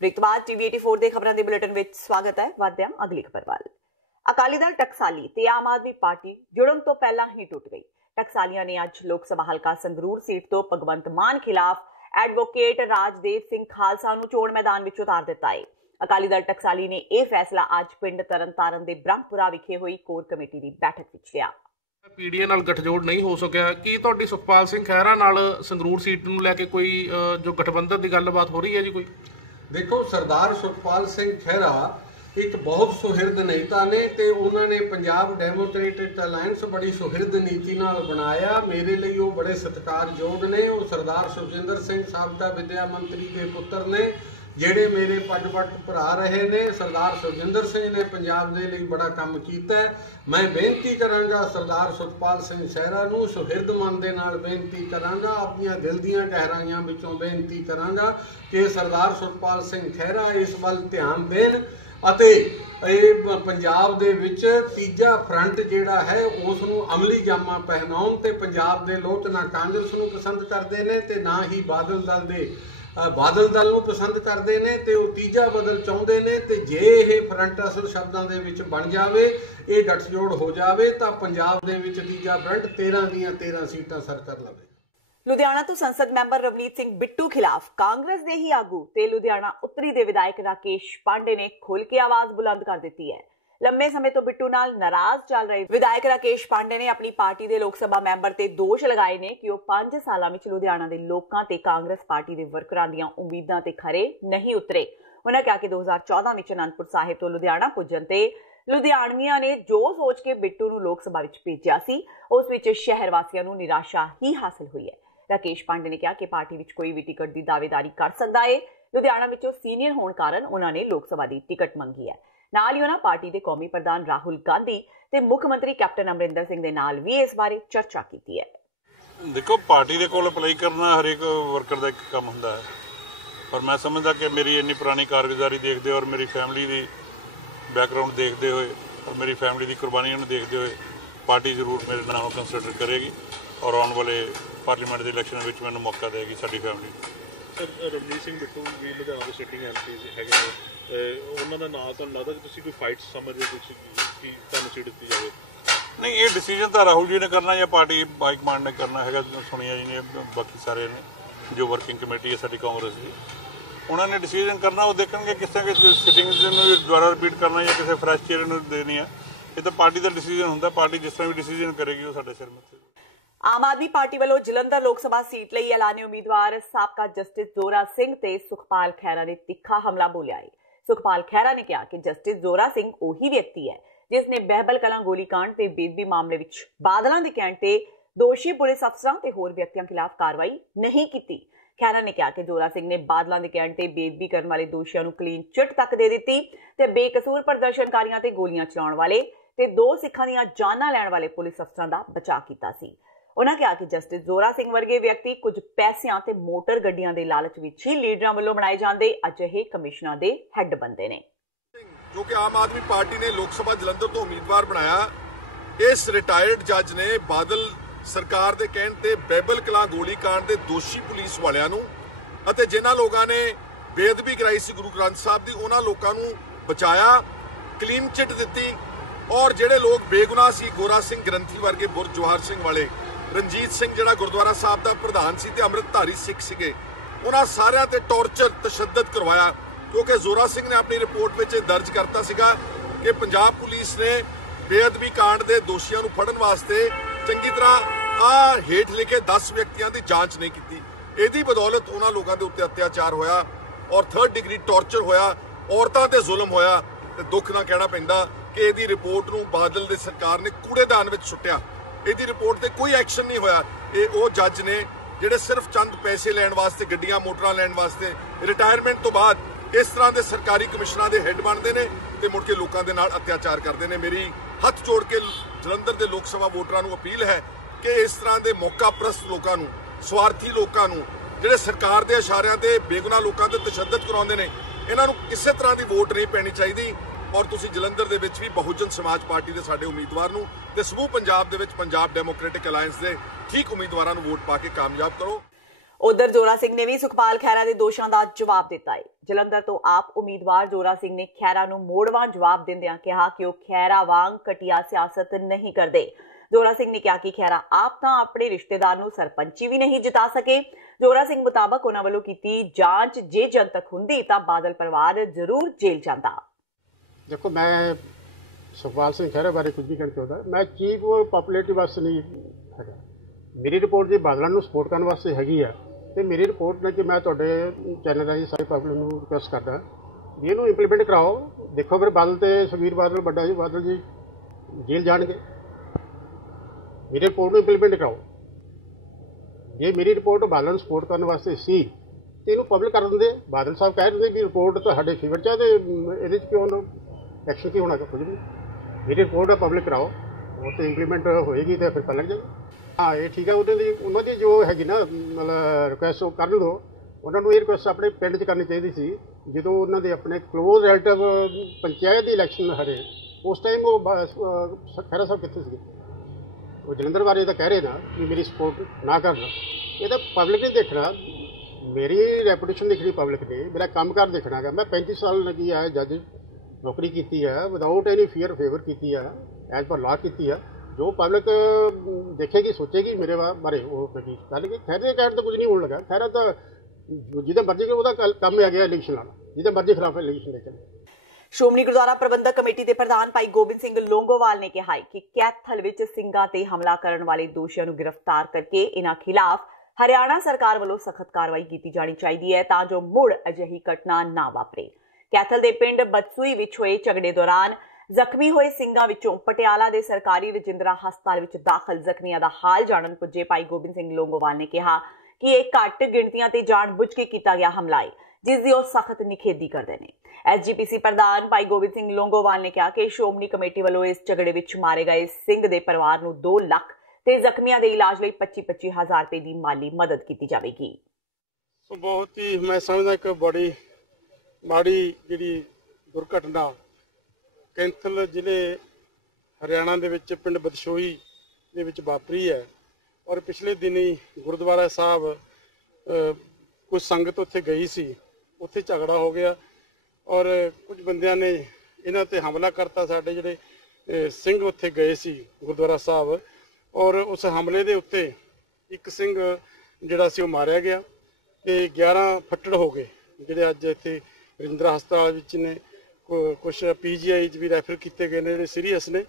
ਬ੍ਰੇਕ ਤੋਂ ਬਾਅਦ ਟੀਵੀ 84 ਦੇ ਖਬਰਾਂ ਦੇ ਬੁਲੇਟਿਨ ਵਿੱਚ ਸਵਾਗਤ ਹੈ। ਵਧਦੇ ਹਾਂ ਅਗਲੀ ਖਬਰ ਵੱਲ। ਅਕਾਲੀ ਦਲ ਟਕਸਾਲੀ ਤੇ ਆਮ ਆਦਮੀ ਪਾਰਟੀ ਜੁੜਨ ਤੋਂ ਪਹਿਲਾਂ ਹੀ ਟੁੱਟ ਗਈ। ਟਕਸਾਲੀਆਂ ਨੇ ਅੱਜ ਲੋਕ ਸਭਾ ਹਲਕਾ ਸੰਗਰੂਰ ਸੀਟ ਤੋਂ ਭਗਵੰਤ ਮਾਨ ਖਿਲਾਫ ਐਡਵੋਕੇਟ ਰਾਜਦੇਵ ਸਿੰਘ ਖਾਲਸਾ ਨੂੰ ਚੋਣ ਮੈਦਾਨ ਵਿੱਚ ਉਤਾਰ ਦਿੱਤਾ ਹੈ। ਅਕਾਲੀ ਦਲ ਟਕਸਾਲੀ ਨੇ ਇਹ ਫੈਸਲਾ ਅੱਜ ਪਿੰਡ ਤਰਨਤਾਰਨ ਦੇ ਬ੍ਰਹਮਪੁਰਾ ਵਿਖੇ ਹੋਈ ਕੋਰ ਕਮੇਟੀ ਦੀ ਬੈਠਕ ਵਿੱਚ ਲਿਆ। ਪੀਡੀਏ ਨਾਲ ਗੱਠਜੋੜ ਨਹੀਂ ਹੋ ਸਕਿਆ। ਕੀ ਤੁਹਾਡੀ ਸੁਖਪਾਲ ਸਿੰਘ ਖਹਿਰਾ ਨਾਲ ਸੰਗਰੂਰ ਸੀਟ ਨੂੰ ਲੈ ਕੇ ਕੋਈ ਜੋ ਗਠਬੰਧਨ ਦੀ ਗੱਲਬਾਤ ਹੋ ਰਹੀ ਹੈ ਜੀ? ਕੋਈ ਦੇਖੋ, ਸਰਦਾਰ ਸੁਖਪਾਲ ਸਿੰਘ ਖਹਿਰਾ ਇੱਕ ਬਹੁਤ ਸੁਹਿਰਦ ਨੇਤਾ ਨੇ ਤੇ ਉਹਨਾਂ ਨੇ ਪੰਜਾਬ ਡੈਮੋਕ੍ਰੈਟਿਕ ਅਲਾਇੰਸ ਬੜੀ ਸੁਹਿਰਦ ਨੀਤੀ ਨਾਲ ਬਣਾਇਆ। ਮੇਰੇ ਲਈ ਉਹ ਬੜੇ ਸਤਿਕਾਰਯੋਗ ਨੇ। ਉਹ ਸਰਦਾਰ ਸੁਖਜਿੰਦਰ ਸਿੰਘ ਸਾਬਕਾ ਵਿਦਿਆ ਮੰਤਰੀ ਦੇ ਪੁੱਤਰ ਨੇ, ਜਿਹੜੇ ਮੇਰੇ ਪੰਜਵਟ ਭਰਾ ਰਹੇ ਨੇ। ਸਰਦਾਰ ਸੁਖਜਿੰਦਰ ਸਿੰਘ ਨੇ ਪੰਜਾਬ ਦੇ ਲਈ ਬੜਾ ਕੰਮ ਕੀਤਾ। ਮੈਂ ਬੇਨਤੀ ਕਰਾਂਗਾ ਸਰਦਾਰ ਸੁਖਪਾਲ ਸਿੰਘ ਖਹਿਰਾ ਨੂੰ, ਸੁਹਿਰਦ ਮਨ ਦੇ ਨਾਲ ਬੇਨਤੀ ਕਰਾਂਗਾ, ਆਪਣੀਆਂ ਦਿਲ ਦੀਆਂ ਗਹਿਰਾਈਆਂ ਵਿੱਚੋਂ ਬੇਨਤੀ ਕਰਾਂਗਾ ਕਿ ਸਰਦਾਰ ਸੁਖਪਾਲ ਸਿੰਘ ਖਹਿਰਾ ਇਸ ਵੱਲ ਧਿਆਨ ਦੇਣ ਅਤੇ ਇਹ ਪੰਜਾਬ ਦੇ ਵਿੱਚ ਤੀਜਾ ਫਰੰਟ ਜਿਹੜਾ ਹੈ ਉਸ ਨੂੰ ਅਮਲੀ ਜਾਮਾ ਪਹਿਨਾਉਣ। ਤੇ ਪੰਜਾਬ ਦੇ ਲੋਕ ਨਾ ਕਾਂਗਰਸ ਨੂੰ ਪਸੰਦ ਕਰਦੇ ਨੇ ਤੇ ਨਾ ਹੀ ਬਾਦਲ ਦਲ ਨੂੰ ਪਸੰਦ ਕਰਦੇ ਨੇ ਤੇ ਉਹ ਤੀਜਾ ਬਦਲ ਚਾਹੁੰਦੇ ਨੇ। ਤੇ ਜੇ ਇਹ ਫਰੰਟ ਅਸਲ ਸ਼ਬਦਾਂ ਦੇ ਵਿੱਚ ਬਣ ਜਾਵੇ, ਇਹ ਗੱਠਜੋੜ ਹੋ ਜਾਵੇ ਤਾਂ ਪੰਜਾਬ ਦੇ ਵਿੱਚ ਤੀਜਾ ਫਰੰਟ 13 ਦੀਆਂ 13 ਸੀਟਾਂ ਸਰ ਕਰ ਲਵੇ। ਲੁਧਿਆਣਾ ਤੋਂ ਸੰਸਦ ਮੈਂਬਰ ਰਵਨੀਤ ਸਿੰਘ ਬਿੱਟੂ ਖਿਲਾਫ ਕਾਂਗਰਸ ਦੇ ਹੀ ਆਗੂ ਤੇ ਲੁਧਿਆਣਾ ਉੱਤਰੀ ਦੇ ਵਿਧਾਇਕ ਰਾਕੇਸ਼ ਪਾਂਡੇ ਨੇ ਖੁੱਲ੍ਹ ਕੇ ਆਵਾਜ਼ ਬੁਲੰਦ ਕਰ ਦਿੱਤੀ ਹੈ। ਲੰਮੇ ਸਮੇਂ ਤੋਂ ਬਿੱਟੂ ਨਾਲ ਨਾਰਾਜ਼ ਚੱਲ ਰਹੇ ਵਿਧਾਇਕ ਰਾਕੇਸ਼ ਪਾਂਡੇ ਨੇ ਆਪਣੀ ਪਾਰਟੀ ਦੇ ਲੋਕ ਸਭਾ ਮੈਂਬਰ ਤੇ ਦੋਸ਼ ਲਗਾਏ ਨੇ ਕਿ ਉਹ 5 ਸਾਲਾਂ ਵਿੱਚ ਲੁਧਿਆਣਾ ਦੇ ਲੋਕਾਂ ਤੇ ਕਾਂਗਰਸ ਪਾਰਟੀ ਦੇ ਵਰਕਰਾਂ ਦੀਆਂ ਉਮੀਦਾਂ ਤੇ ਖਰੇ ਨਹੀਂ ਉਤਰੇ। ਉਹਨਾਂ ਕਿਹਾ ਕਿ 2014 ਵਿੱਚ ਅਨੰਦਪੁਰ ਸਾਹਿਬ ਤੋਂ ਲੁਧਿਆਣਾ ਪੁੱਜਣ ਤੇ ਲੁਧਿਆਣਵੀਆਂ ਨੇ ਜੋ ਸੋਚ ਕੇ ਬਿੱਟੂ ਨੂੰ ਲੋਕ ਸਭਾ ਵਿੱਚ ਭੇਜਿਆ ਸੀ, ਉਸ ਵਿੱਚ ਸ਼ਹਿਰ ਵਾਸੀਆਂ ਨੂੰ ਨਿਰਾਸ਼ਾ ਹੀ ਹਾਸਲ ਹੋਈ ਹੈ। ਰਾਕੇਸ਼ ਪਾਂਡੇ ਨੇ ਕਿਹਾ ਕਿ ਪਾਰਟੀ ਵਿੱਚ ਕੋਈ ਵੀ ਟਿਕਟ ਦੀ ਦਾਅਵੇਦਾਰੀ ਕਰ ਸਕਦਾ ਹੈ। ਲੁਧਿਆਣਾ ਵਿੱਚੋਂ ਸੀਨੀਅਰ ਹੋਣ ਕਾਰਨ ਉਹਨਾਂ ਨੇ ਲੋਕ ਸਭਾ ਦੀ ਟਿਕਟ ਮੰਗੀ ਹੈ। ਨਾਲ ਹੀ ਉਹਨਾਂ ਪਾਰਟੀ ਦੇ ਕੌਮੀ ਪ੍ਰਧਾਨ ਰਾਹੁਲ ਗਾਂਧੀ ਤੇ ਮੁੱਖ ਮੰਤਰੀ ਕੈਪਟਨ ਅਮਰਿੰਦਰ ਸਿੰਘ ਦੇ ਨਾਲ ਵੀ ਇਸ ਬਾਰੇ ਚਰਚਾ ਕੀਤੀ ਹੈ। ਦੇਖੋ, ਪਾਰਟੀ ਦੇ ਕੋਲ ਅਪਲਾਈ ਕਰਨਾ ਹਰੇਕ ਵਰਕਰ ਦਾ ਇੱਕ ਕੰਮ ਹੁੰਦਾ ਹੈ, ਪਰ ਮੈਂ ਸਮਝਦਾ ਕਿ ਮੇਰੀ ਇੰਨੀ ਪੁਰਾਣੀ ਕਾਰਗੁਜ਼ਾਰੀ ਦੇਖਦੇ ਔਰ ਮੇਰੀ ਫੈਮਿਲੀ ਦੀ ਬੈਕਗਰਾਉਂਡ ਦੇਖਦੇ ਹੋਏ ਔਰ ਮੇਰੀ ਫੈਮਿਲੀ ਦੀ ਕੁਰਬਾਨੀਆਂ ਨੂੰ ਦੇਖਦੇ ਹੋਏ ਪਾਰਟੀ ਜ਼ਰੂਰ ਮੇਰੇ ਨਾਮ ਕੰਸੀਡਰ ਕਰੇਗੀ ਔਰ ਆਉਣ ਵਾਲੇ ਪਾਰਲੀਮੈਂਟ ਦੇ ਇਲੈਕਸ਼ਨ ਵਿੱਚ ਮੈਨੂੰ ਮੌਕਾ ਦੇਗੀ ਸਾਡੀ ਫੈਮਿਲੀ। ਸਰ, ਰਣਜੀਤ ਸਿੰਘ ਬਿੱਟੂ ਵੀ ਲੁਧਿਆਣਾ ਦੇ ਸਿਟਿੰਗ ਐਮਪੀ ਹੈਗੇ, ਉਹਨਾਂ ਦਾ ਨਾਂ ਤੁਹਾਨੂੰ ਲੱਗਦਾ ਕਿ ਤੁਸੀਂ ਕੋਈ ਫਾਈਟ ਸਮਝਦੇ ਹੋ ਕਿ ਤੁਹਾਨੂੰ ਸੀਟ ਦਿੱਤੀ ਜਾਵੇ? ਨਹੀਂ, ਇਹ ਡਿਸੀਜਨ ਤਾਂ ਰਾਹੁਲ ਜੀ ਨੇ ਕਰਨਾ ਜਾਂ ਪਾਰਟੀ ਹਾਈ ਕਮਾਂਡ ਨੇ ਕਰਨਾ ਹੈਗਾ। ਸੋਨੀਆ ਜੀ ਨੇ, ਬਾਕੀ ਸਾਰੇ ਨੇ ਜੋ ਵਰਕਿੰਗ ਕਮੇਟੀ ਹੈ ਸਾਡੀ ਕਾਂਗਰਸ ਦੀ, ਉਹਨਾਂ ਨੇ ਡਿਸੀਜਨ ਕਰਨਾ। ਉਹ ਦੇਖਣਗੇ ਕਿਸ ਤਰ੍ਹਾਂ ਕਿ ਸਿਟਿੰਗ ਨੂੰ ਦੁਬਾਰਾ ਰਿਪੀਟ ਕਰਨਾ ਜਾਂ ਕਿਸੇ ਫਰੈਸ਼ ਚੇਅਰ ਨੂੰ ਦੇਣੀ ਹੈ। ਇਹ ਤਾਂ ਪਾਰਟੀ ਦਾ ਡਿਸੀਜਨ ਹੁੰਦਾ, ਪਾਰਟੀ ਜਿਸ ਤਰ੍ਹਾਂ ਵੀ ਡਿਸੀਜਨ ਕਰੇਗੀ ਉਹ ਸਾਡੇ ਸਿਰ ਮੱਥੇ। ਆਮ ਆਦਮੀ ਪਾਰਟੀ ਵੱਲੋਂ ਜਲੰਧਰ ਲੋਕ ਸਭਾ ਸੀਟ ਲਈ ਐਲਾਨੇ ਉਮੀਦਵਾਰ ਸਾਬਕਾ ਜਸਟਿਸ ਜ਼ੋਰਾ ਸਿੰਘ ਤੇ ਸੁਖਪਾਲ ਖਹਿਰਾ ਨੇ ਤਿੱਖਾ ਹਮਲਾ ਬੋਲਿਆ ਹੈ। ਸੁਖਪਾਲ ਖਹਿਰਾ ਨੇ ਕਿਹਾ ਕਿ ਜਸਟਿਸ ਜ਼ੋਰਾ ਸਿੰਘ ਉਹੀ ਵਿਅਕਤੀ ਹੈ ਜਿਸ ਨੇ ਬਹਿਬਲ ਕਲਾਂ ਗੋਲੀकांड ਤੇ ਬੇਦਬੀ ਮਾਮਲੇ ਵਿੱਚ ਬਾਦਲਾਂ ਦੇ ਕਹਿਣ ਤੇ ਦੋਸ਼ੀ ਪੁਲਿਸ ਅਫਸਰਾਂ ਤੇ ਹੋਰ ਵਿਅਕਤੀਆਂ ਖਿਲਾਫ ਕਾਰਵਾਈ ਨਹੀਂ ਕੀਤੀ। ਖਹਿਰਾ ਨੇ ਕਿਹਾ ਕਿ ਜ਼ੋਰਾ ਸਿੰਘ ਨੇ ਬਾਦਲਾਂ ਦੇ ਕਹਿਣ ਤੇ ਬੇਦਬੀ ਕਰਨ ਵਾਲੇ ਦੋਸ਼ੀਆਂ ਨੂੰ ਕਲੀਨ ਚਿੱਟ ਤੱਕ ਦੇ ਦਿੱਤੀ ਤੇ ਬੇਕਸੂਰ ਪ੍ਰਦਰਸ਼ਨਕਾਰੀਆਂ ਤੇ ਗੋਲੀਆਂ ਚਲਾਉਣ ਵਾਲੇ ਤੇ 2 ਸਿੱਖਾਂ ਦੀਆਂ ਜਾਨਾਂ ਲੈਣ ਵਾਲੇ ਪੁਲਿਸ ਅਫਸਰਾਂ ਦਾ ਬਚਾਅ ਕੀਤਾ ਸੀ। ਉਹਨਾਂ ਕਿਹਾ ਕਿ ਜਸਟਿਸ ਜ਼ੋਰਾ ਸਿੰਘ ਵਰਗੇ ਵਿਅਕਤੀ ਕੁਝ ਪੈਸਿਆਂ ਤੇ ਮੋਟਰ ਗੱਡੀਆਂ ਦੇ ਲਾਲਚ ਵਿੱਚ ਹੀ ਲੀਡਰਾਂ ਵੱਲੋਂ ਬਣਾਏ ਜਾਂਦੇ ਅਜਿਹੇ ਕਮਿਸ਼ਨਾਂ ਦੇ ਹੈੱਡ ਬੰਦੇ ਨੇ। ਜੋ ਕਿ ਆਮ ਆਦਮੀ ਪਾਰਟੀ ਨੇ ਲੋਕ ਸਭਾ ਜਲੰਧਰ ਤੋਂ ਉਮੀਦਵਾਰ ਬਣਾਇਆ, ਇਸ ਰਿਟਾਇਰਡ ਜੱਜ ਨੇ ਬਾਦਲ ਸਰਕਾਰ ਦੇ ਕਹਿਣ ਤੇ ਬਹਿਬਲ ਕਲਾਂ ਗੋਲੀकांड ਦੇ ਦੋਸ਼ੀ ਪੁਲਿਸ ਵਾਲਿਆਂ ਨੂੰ ਅਤੇ ਜਿਨ੍ਹਾਂ ਲੋਕਾਂ ਨੇ ਬੇਅਦਬੀ ਕਰਾਈ ਸੀ ਗੁਰੂ ਗ੍ਰੰਥ ਸਾਹਿਬ ਦੀ, ਉਹਨਾਂ ਲੋਕਾਂ ਨੂੰ ਬਚਾਇਆ, ਕਲੀਨ ਚਿੱਟ ਦਿੱਤੀ। ਔਰ ਜਿਹੜੇ ਲੋਕ ਬੇਗੁਨਾਹ ਸੀ, ਗੋਰਾ ਸਿੰਘ ਗ੍ਰੰਥੀ ਵਰਗੇ, ਬੁਰਜਵਾਰ ਸਿੰਘ ਵਾਲੇ, ਰਣਜੀਤ ਸਿੰਘ ਜਿਹੜਾ ਗੁਰਦੁਆਰਾ ਸਾਹਿਬ ਦਾ ਪ੍ਰਧਾਨ ਸੀ ਤੇ ਅੰਮ੍ਰਿਤਧਾਰੀ ਸਿੱਖ ਸੀਗੇ, ਉਹਨਾਂ ਸਾਰਿਆਂ ਤੇ ਟੌਰਚਰ ਤਸ਼ੱਦਦ ਕਰਵਾਇਆ। ਕਿਉਂਕਿ ਜ਼ੋਰਾ ਸਿੰਘ ਨੇ ਆਪਣੀ ਰਿਪੋਰਟ ਵਿੱਚ ਦਰਜ ਕਰਤਾ ਸੀਗਾ ਕਿ ਪੰਜਾਬ ਪੁਲਿਸ ਨੇ ਬੇਅਦਬੀ ਕਾਂਡ ਦੇ ਦੋਸ਼ੀਆਂ ਨੂੰ ਫੜਨ ਵਾਸਤੇ ਚੰਗੀ ਤਰ੍ਹਾਂ ਹੇਠ ਲਿਖੇ 10 ਵਿਅਕਤੀਆਂ ਦੀ ਜਾਂਚ ਨਹੀਂ ਕੀਤੀ। ਇਹਦੀ ਬਦੌਲਤ ਉਹਨਾਂ ਲੋਕਾਂ ਦੇ ਉੱਤੇ ਅਤਿਆਚਾਰ ਹੋਇਆ ਔਰ 3rd ਡਿਗਰੀ ਟੌਰਚਰ ਹੋਇਆ, ਔਰਤਾਂ ਤੇ ਜ਼ੁਲਮ ਹੋਇਆ। ਤੇ ਦੁੱਖ ਨਾਲ ਕਹਿਣਾ ਪੈਂਦਾ ਕਿ ਇਹਦੀ ਰਿਪੋਰਟ ਨੂੰ ਬਾਦਲ ਦੀ ਸਰਕਾਰ ਨੇ ਕੂੜੇਦਾਨ ਵਿੱਚ ਸੁੱਟਿਆ। ਇਹਦੀ ਰਿਪੋਰਟ ਤੇ ਕੋਈ ਐਕਸ਼ਨ ਨਹੀਂ ਹੋਇਆ। ਇਹ ਉਹ ਜੱਜ ਨੇ ਜਿਹੜੇ ਸਿਰਫ ਚੰਦ ਪੈਸੇ ਲੈਣ ਵਾਸਤੇ, ਗੱਡੀਆਂ ਮੋਟਰਾਂ ਲੈਣ ਵਾਸਤੇ ਰਿਟਾਇਰਮੈਂਟ ਤੋਂ ਬਾਅਦ ਇਸ ਤਰ੍ਹਾਂ ਦੇ ਸਰਕਾਰੀ ਕਮਿਸ਼ਨਾਂ ਦੇ ਹੈੱਡ ਬਣਦੇ ਨੇ ਤੇ ਮੁੜ ਕੇ ਲੋਕਾਂ ਦੇ ਨਾਲ ਅਤਿਆਚਾਰ ਕਰਦੇ ਨੇ। ਮੇਰੀ ਹੱਥ ਜੋੜ ਕੇ ਜਲੰਧਰ ਦੇ ਲੋਕ ਸਭਾ ਵੋਟਰਾਂ ਨੂੰ ਅਪੀਲ ਹੈ ਕਿ ਇਸ ਤਰ੍ਹਾਂ ਦੇ ਮੌਕਾ ਪ੍ਰਸਤ ਲੋਕਾਂ ਨੂੰ, ਸਵਾਰਥੀ ਲੋਕਾਂ ਨੂੰ, ਜਿਹੜੇ ਸਰਕਾਰ ਦੇ ਇਸ਼ਾਰਿਆਂ ਤੇ ਬੇਗੁਨਾਹ ਲੋਕਾਂ ਤੇ ਤਸ਼ੱਦਦ ਕਰਾਉਂਦੇ ਨੇ, ਇਹਨਾਂ ਨੂੰ ਕਿਸੇ ਤਰ੍ਹਾਂ ਦੀ ਵੋਟ ਨਹੀਂ ਪੈਣੀ ਚਾਹੀਦੀ। ਔਰ ਤੁਸੀਂ ਜਲੰਧਰ ਦੇ ਵਿੱਚ ਵੀ ਬਹੁਜਨ ਸਮਾਜ ਪਾਰਟੀ ਦੇ ਸਾਡੇ ਉਮੀਦਵਾਰ ਨੂੰ ਤੇ ਸਮੂਹ ਪੰਜਾਬ ਦੇ ਵਿੱਚ ਪੰਜਾਬ ਡੈਮੋਕ੍ਰੈਟਿਕ ਅਲਾਇੰਸ ਦੇ ਠੀਕ ਉਮੀਦਵਾਰਾਂ ਨੂੰ ਵੋਟ ਪਾ ਕੇ ਕਾਮਯਾਬ ਕਰੋ। ਉਧਰ ਜ਼ੋਰਾ ਸਿੰਘ ਨੇ ਵੀ ਸੁਖਪਾਲ ਖਹਿਰਾ ਦੇ ਦੋਸ਼ਾਂ ਦਾ ਜਵਾਬ ਦਿੱਤਾ ਹੈ। ਜਲੰਧਰ ਤੋਂ ਆਪ ਉਮੀਦਵਾਰ ਜ਼ੋਰਾ ਸਿੰਘ ਨੇ ਖਹਿਰਾ ਨੂੰ ਮੋੜਵਾਂ ਜਵਾਬ ਦਿੰਦਿਆਂ ਕਿਹਾ ਕਿ ਉਹ ਖਹਿਰਾ ਵਾਂਗ ਘਟੀਆ ਸਿਆਸਤ ਨਹੀਂ ਕਰਦੇ। ਜ਼ੋਰਾ ਸਿੰਘ ਨੇ ਕਿਹਾ ਕਿ ਖਹਿਰਾ ਆਪ ਤਾਂ ਆਪਣੇ ਰਿਸ਼ਤੇਦਾਰ ਨੂੰ ਸਰਪੰਚੀ ਵੀ ਨਹੀਂ ਜਿਤਾ ਸਕੇ। ਜ਼ੋਰਾ ਸਿੰਘ ਮੁਤਾਬਕ ਉਹਨਾਂ ਵੱਲੋਂ ਕੀਤੀ ਜਾਂਚ ਜੇ ਜਨਤਕ ਹੁੰਦੀ ਤਾਂ ਬਾਦਲ ਪਰਿਵਾਰ ਜ਼ਰੂਰ ਜੇਲ੍ਹ ਜਾਂਦਾ। देखो, मैं सुखपाल सिंह खैरा बारे कुछ भी कहना चाहता, मैं चीफ पॉपुलैरिटी वास्ते नहीं है। मेरी रिपोर्ट जो बादलों को सपोर्ट करने वास्ते हैगी है तो मेरी रिपोर्ट ने कि मैं तुहाडे चैनल राही सारे पब्लिक को रिक्वेस्ट करदा ਇਹਨੂੰ ਇੰਪਲੀਮੈਂਟ ਕਰਾਓ। देखो फिर बादल तो सुखबीर बादल बड़ा जी बादल जी जेल जाएंगे। मेरी रिपोर्ट को इंप्लीमेंट कराओ। जे मेरी रिपोर्ट बादलों को सपोर्ट करने वास्ते सी तो इनू पब्लिक कर देंगे। बादल साहब कह रहे भी रिपोर्ट तो साढ़े फेवर च है तो ये क्यों एक्शन की होना, कुछ भी। मेरी रिपोर्ट पब्लिक कराओ, वो तो इंप्लीमेंट होएगी तो फिर पता लग जाएगी। हाँ, ये ठीक है। उन्होंने जो हैगी ना मतलब रिक्वेस्ट कर दो। उन्होंने ये रिक्वेस्ट अपने पिंड च करनी चाहिए सी जो उन्होंने अपने क्लोज रिलेटिव पंचायत की इलैक्शन हरे उस टाइम वो खैरा साहब कितने थे। वो जलंधर बारे तो कह रहे ना कि मेरी सपोर्ट ना करना, ये तो पब्लिक ने देखना। मेरी रेपूटेशन देखनी पब्लिक ने, मेरा काम कार देखना है। मैं 35 साल लगी है जज नौकरी की है, विदाउट एनी फियर फेवर की है, एज पर लॉ की है। जो पब्लिक देखेगी सोचेगी मेरे बारे वो लगी गल कि खैरे कहने तो कुछ नहीं होने लगा। खैरा तो जिदा मर्जी के काम आ गया इलेक्शन लाना, जिदा मर्जी खिलाफ इलेक्शन लेकर। ਸ਼੍ਰੋਮਣੀ ਗੁਰਦੁਆਰਾ ਪ੍ਰਬੰਧਕ ਕਮੇਟੀ ਦੇ ਪ੍ਰਧਾਨ ਭਾਈ ਗੋਬਿੰਦ ਸਿੰਘ ਲੋਂਗੋਵਾਲ ਨੇ ਕਿਹਾ ਕਿ ਕੈਥਲ ਵਿੱਚ ਸਿੰਘਾਂ ਤੇ ਹਮਲਾ ਕਰਨ ਵਾਲੇ ਦੋਸ਼ੀਆਂ ਨੂੰ ਗ੍ਰਿਫਤਾਰ ਕਰਕੇ ਇਹਨਾਂ ਖਿਲਾਫ ਹਰਿਆਣਾ ਸਰਕਾਰ ਵੱਲੋਂ ਸਖਤ ਕਾਰਵਾਈ ਕੀਤੀ ਜਾਣੀ ਚਾਹੀਦੀ ਹੈ ਤਾਂ ਜੋ ਮੁੜ ਅਜਿਹੀ ਘਟਨਾ ਨਾ ਵਾਪਰੇ। ਕੈਥਲ ਦੇ ਪਿੰਡ ਬਤਸੂਈ ਵਿੱਚ ਹੋਏ ਝਗੜੇ ਦੌਰਾਨ ਜ਼ਖਮੀ ਹੋਏ ਸਿੰਘਾਂ ਵਿੱਚੋਂ ਪਟਿਆਲਾ ਦੇ ਸਰਕਾਰੀ ਰਜਿੰਦਰਾ ਹਸਪਤਾਲ ਵਿੱਚ ਦਾਖਲ ਜ਼ਖਮੀਆਂ ਦਾ ਹਾਲ ਜਾਣਨ ਪੁੱਜੇ ਭਾਈ ਗੋਬਿੰਦ ਸਿੰਘ ਲੋਂਗੋਵਾਲ ਨੇ ਕਿਹਾ कि ਇਹ ਘੱਟ ਗਿਣਤੀਆਂ ਤੇ ਜਾਣਬੁੱਝ ਕੇ ਕੀਤਾ ਗਿਆ ਹਮਲਾ ਹੈ, ਜਿਸ ਦੀ ਉਹ ਸਖਤ ਨਿਖੇਧੀ ਕਰਦੇ ਨੇ। SGPC ਪ੍ਰਧਾਨ ਭਾਈ ਗੋਬਿੰਦ ਸਿੰਘ ਲੋਂਗੋਵਾਲ ਨੇ ਕਿਹਾ ਕਿ ਸ਼੍ਰੋਮਣੀ ਕਮੇਟੀ ਵੱਲੋਂ ਇਸ ਝਗੜੇ ਵਿੱਚ ਮਾਰੇ ਗਏ ਸਿੰਘ ਦੇ ਪਰਿਵਾਰ ਨੂੰ 2 ਲੱਖ ਤੇ ਜ਼ਖਮੀਆਂ ਦੇ ਇਲਾਜ ਲਈ 25-25 ਹਜ਼ਾਰ ਰੁਪਏ ਦੀ ਮਾਲੀ ਮਦਦ ਕੀਤੀ ਜਾਵੇਗੀ। ਸੋ ਬਹੁਤ ਹੀ ਮੈਂ ਸਮਝਦਾ ਇੱਕ ਬੜੀ ਮਾੜੀ ਜਿਹੜੀ ਦੁਰਘਟਨਾ ਕੈਂਥਲ ਜ਼ਿਲ੍ਹੇ ਹਰਿਆਣਾ ਦੇ ਵਿੱਚ ਪਿੰਡ ਬਦਸ਼ੋਈ ਦੇ ਵਿੱਚ ਵਾਪਰੀ ਹੈ। ਔਰ ਪਿਛਲੇ ਦਿਨੀ ਗੁਰਦੁਆਰਾ ਸਾਹਿਬ ਕੁਝ ਸੰਗਤ ਉੱਥੇ ਗਈ ਸੀ, ਉੱਥੇ ਝਗੜਾ ਹੋ ਗਿਆ ਔਰ ਕੁਝ ਬੰਦਿਆਂ ਨੇ ਇਹਨਾਂ ਤੇ ਹਮਲਾ ਕਰਤਾ। ਸਾਡੇ ਜਿਹੜੇ ਸਿੰਘ ਉੱਥੇ ਗਏ ਸੀ ਗੁਰਦੁਆਰਾ ਸਾਹਿਬ ਔਰ ਉਸ ਹਮਲੇ ਦੇ ਉੱਤੇ ਇੱਕ ਸਿੰਘ ਜਿਹੜਾ ਸੀ ਉਹ ਮਾਰਿਆ ਗਿਆ ਤੇ 11 ਫੱਟੜ ਹੋ ਗਏ ਜਿਹੜੇ ਅੱਜ ਇੱਥੇ ਰਜਿੰਦਰਾ ਹਸਪਤਾਲ ਵਿੱਚ ਨੇ, ਕੁਛ PGI 'ਚ ਵੀ ਰੈਫਰ ਕੀਤੇ ਗਏ ਨੇ ਜਿਹੜੇ ਸੀਰੀਅਸ ਨੇ।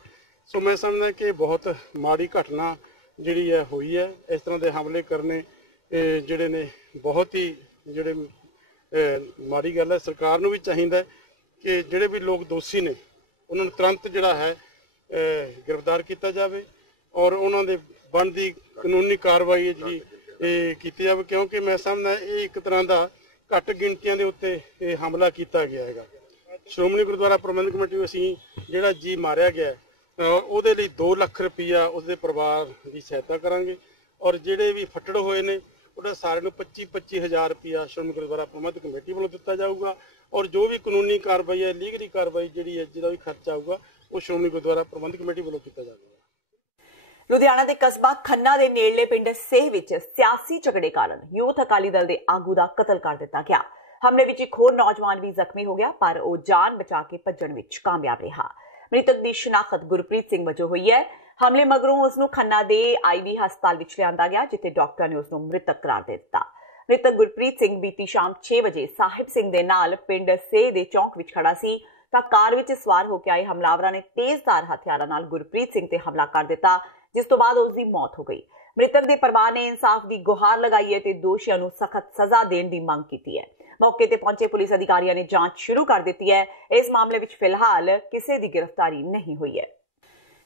ਸੋ ਮੈਂ ਸਮਝਦਾ ਕਿ ਬਹੁਤ ਮਾੜੀ ਘਟਨਾ ਜਿਹੜੀ ਹੈ ਹੋਈ ਹੈ। ਇਸ ਤਰ੍ਹਾਂ ਦੇ ਹਮਲੇ ਕਰਨੇ ਜਿਹੜੇ ਨੇ ਬਹੁਤ ਹੀ ਜਿਹੜੇ ਮਾੜੀ ਗੱਲ ਹੈ। ਸਰਕਾਰ ਨੂੰ ਵੀ ਚਾਹੀਦਾ ਕਿ ਜਿਹੜੇ ਵੀ ਲੋਕ ਦੋਸ਼ੀ ਨੇ ਉਹਨਾਂ ਨੂੰ ਤੁਰੰਤ ਜਿਹੜਾ ਹੈ ਗ੍ਰਿਫਤਾਰ ਕੀਤਾ ਜਾਵੇ ਔਰ ਉਹਨਾਂ ਦੇ ਬਣਦੀ ਕਾਨੂੰਨੀ ਕਾਰਵਾਈ ਜਿਹੜੀ ਕੀਤੀ ਜਾਵੇ, ਕਿਉਂਕਿ ਮੈਂ ਸਮਝਦਾ ਇਹ ਇੱਕ ਤਰ੍ਹਾਂ ਦਾ ਘੱਟ ਗਿਣਤੀਆਂ ਦੇ ਉੱਤੇ ਇਹ ਹਮਲਾ ਕੀਤਾ ਗਿਆ ਹੈਗਾ। ਸ਼੍ਰੋਮਣੀ ਗੁਰਦੁਆਰਾ ਪ੍ਰਬੰਧਕ ਕਮੇਟੀ ਅਸੀਂ ਜਿਹੜਾ ਜੀ ਮਾਰਿਆ ਗਿਆ ਉਹਦੇ ਲਈ 2 ਲੱਖ ਰੁਪਈਆ ਉਸਦੇ ਪਰਿਵਾਰ ਦੀ ਸਹਾਇਤਾ ਕਰਾਂਗੇ ਔਰ ਜਿਹੜੇ ਵੀ ਫੱਟੜ ਹੋਏ ਨੇ ਉਹਦਾ ਸਾਰਿਆਂ ਨੂੰ 25-25 ਹਜ਼ਾਰ ਰੁਪਈਆ ਸ਼੍ਰੋਮਣੀ ਗੁਰਦੁਆਰਾ ਪ੍ਰਬੰਧਕ ਕਮੇਟੀ ਵੱਲੋਂ ਦਿੱਤਾ ਜਾਊਗਾ ਔਰ ਜੋ ਵੀ ਕਾਨੂੰਨੀ ਕਾਰਵਾਈ ਹੈ, ਲੀਗਲੀ ਕਾਰਵਾਈ ਜਿਹੜੀ ਹੈ, ਜਿਹਦਾ ਵੀ ਖਰਚਾ ਆਊਗਾ ਉਹ ਸ਼੍ਰੋਮਣੀ ਗੁਰਦੁਆਰਾ ਪ੍ਰਬੰਧਕ ਕਮੇਟੀ ਵੱਲੋਂ ਕੀਤਾ ਜਾਵੇਗਾ। ਲੁਧਿਆਣਾ ਦੇ ਕਸਬਾ ਖੰਨਾ ਦੇ ਨੇੜਲੇ ਪਿੰਡ ਸੇਹ ਵਿੱਚ ਸਿਆਸੀ ਝਗੜੇ ਕਾਰਨ ਯੂਥ ਅਕਾਲੀ ਦਲ ਦੇ ਆਗੂ ਦਾ ਕਤਲ ਕਰ ਦਿੱਤਾ ਗਿਆ। ਹਮਲੇ ਵਿੱਚ ਇੱਕ ਹੋਰ ਨੌਜਵਾਨ ਵੀ ਜ਼ਖਮੀ ਹੋ ਗਿਆ, ਪਰ ਉਹ ਜਾਨ ਬਚਾ ਕੇ ਭੱਜਣ ਵਿੱਚ ਕਾਮਯਾਬ ਰਿਹਾ। ਮ੍ਰਿਤਕ ਦੀ ਸ਼ਨਾਖਤ ਗੁਰਪ੍ਰੀਤ ਸਿੰਘ ਵਜੋਂ ਹੋਈ ਹੈ। ਹਮਲੇ ਮਗਰੋਂ ਉਸ ਨੂੰ ਖੰਨਾ ਦੇ IV ਹਸਪਤਾਲ ਵਿੱਚ ਲਿਆਂਦਾ ਗਿਆ, ਜਿੱਥੇ ਡਾਕਟਰ ਨੇ ਉਸ ਨੂੰ ਮ੍ਰਿਤਕ ਕਰਾਰ ਦੇ ਦਿੱਤਾ। ਮ੍ਰਿਤਕ ਗੁਰਪ੍ਰੀਤ ਸਿੰਘ ਬੀਤੀ ਸ਼ਾਮ 6 ਵਜੇ ਸਾਹਿਬ ਸਿੰਘ ਦੇ ਨਾਲ ਪਿੰਡ ਸੇਹ ਦੇ ਚੌਂਕ ਵਿੱਚ ਖੜਾ ਸੀ ਤਾਂ ਕਾਰ ਵਿੱਚ ਸਵਾਰ ਹੋ ਕੇ ਆਏ ਹਮਲਾਵਰਾਂ ਨੇ ਤੇਜ਼ਧਾਰ ਹਥਿਆਰਾਂ ਨਾਲ ਗੁਰਪ੍ਰੀਤ ਸਿੰਘ ਤੇ ਹਮਲਾ ਕਰ ਦਿੱਤਾ, ਜਿਸ ਤੋਂ ਬਾਅਦ ਉਸ ਦੀ ਮੌਤ ਹੋ ਗਈ। ਮ੍ਰਿਤਕ ਦੇ ਪਰਿਵਾਰ ਨੇ ਇਨਸਾਫ ਦੀ ਗੁਹਾਰ ਲਗਾਈ ਹੈ ਤੇ ਦੋਸ਼ੀਆਂ ਨੂੰ ਸਖਤ ਸਜ਼ਾ ਦੇਣ ਦੀ ਮੰਗ ਕੀਤੀ ਹੈ। ਮੌਕੇ ਤੇ ਪਹੁੰਚੇ ਪੁਲਿਸ ਅਧਿਕਾਰੀਆਂ ਨੇ ਜਾਂਚ ਸ਼ੁਰੂ ਕਰ ਦਿੱਤੀ ਹੈ। ਇਸ ਮਾਮਲੇ ਵਿੱਚ ਫਿਲਹਾਲ ਕਿਸੇ ਦੀ ਗ੍ਰਿਫਤਾਰੀ ਨਹੀਂ ਹੋਈ ਹੈ।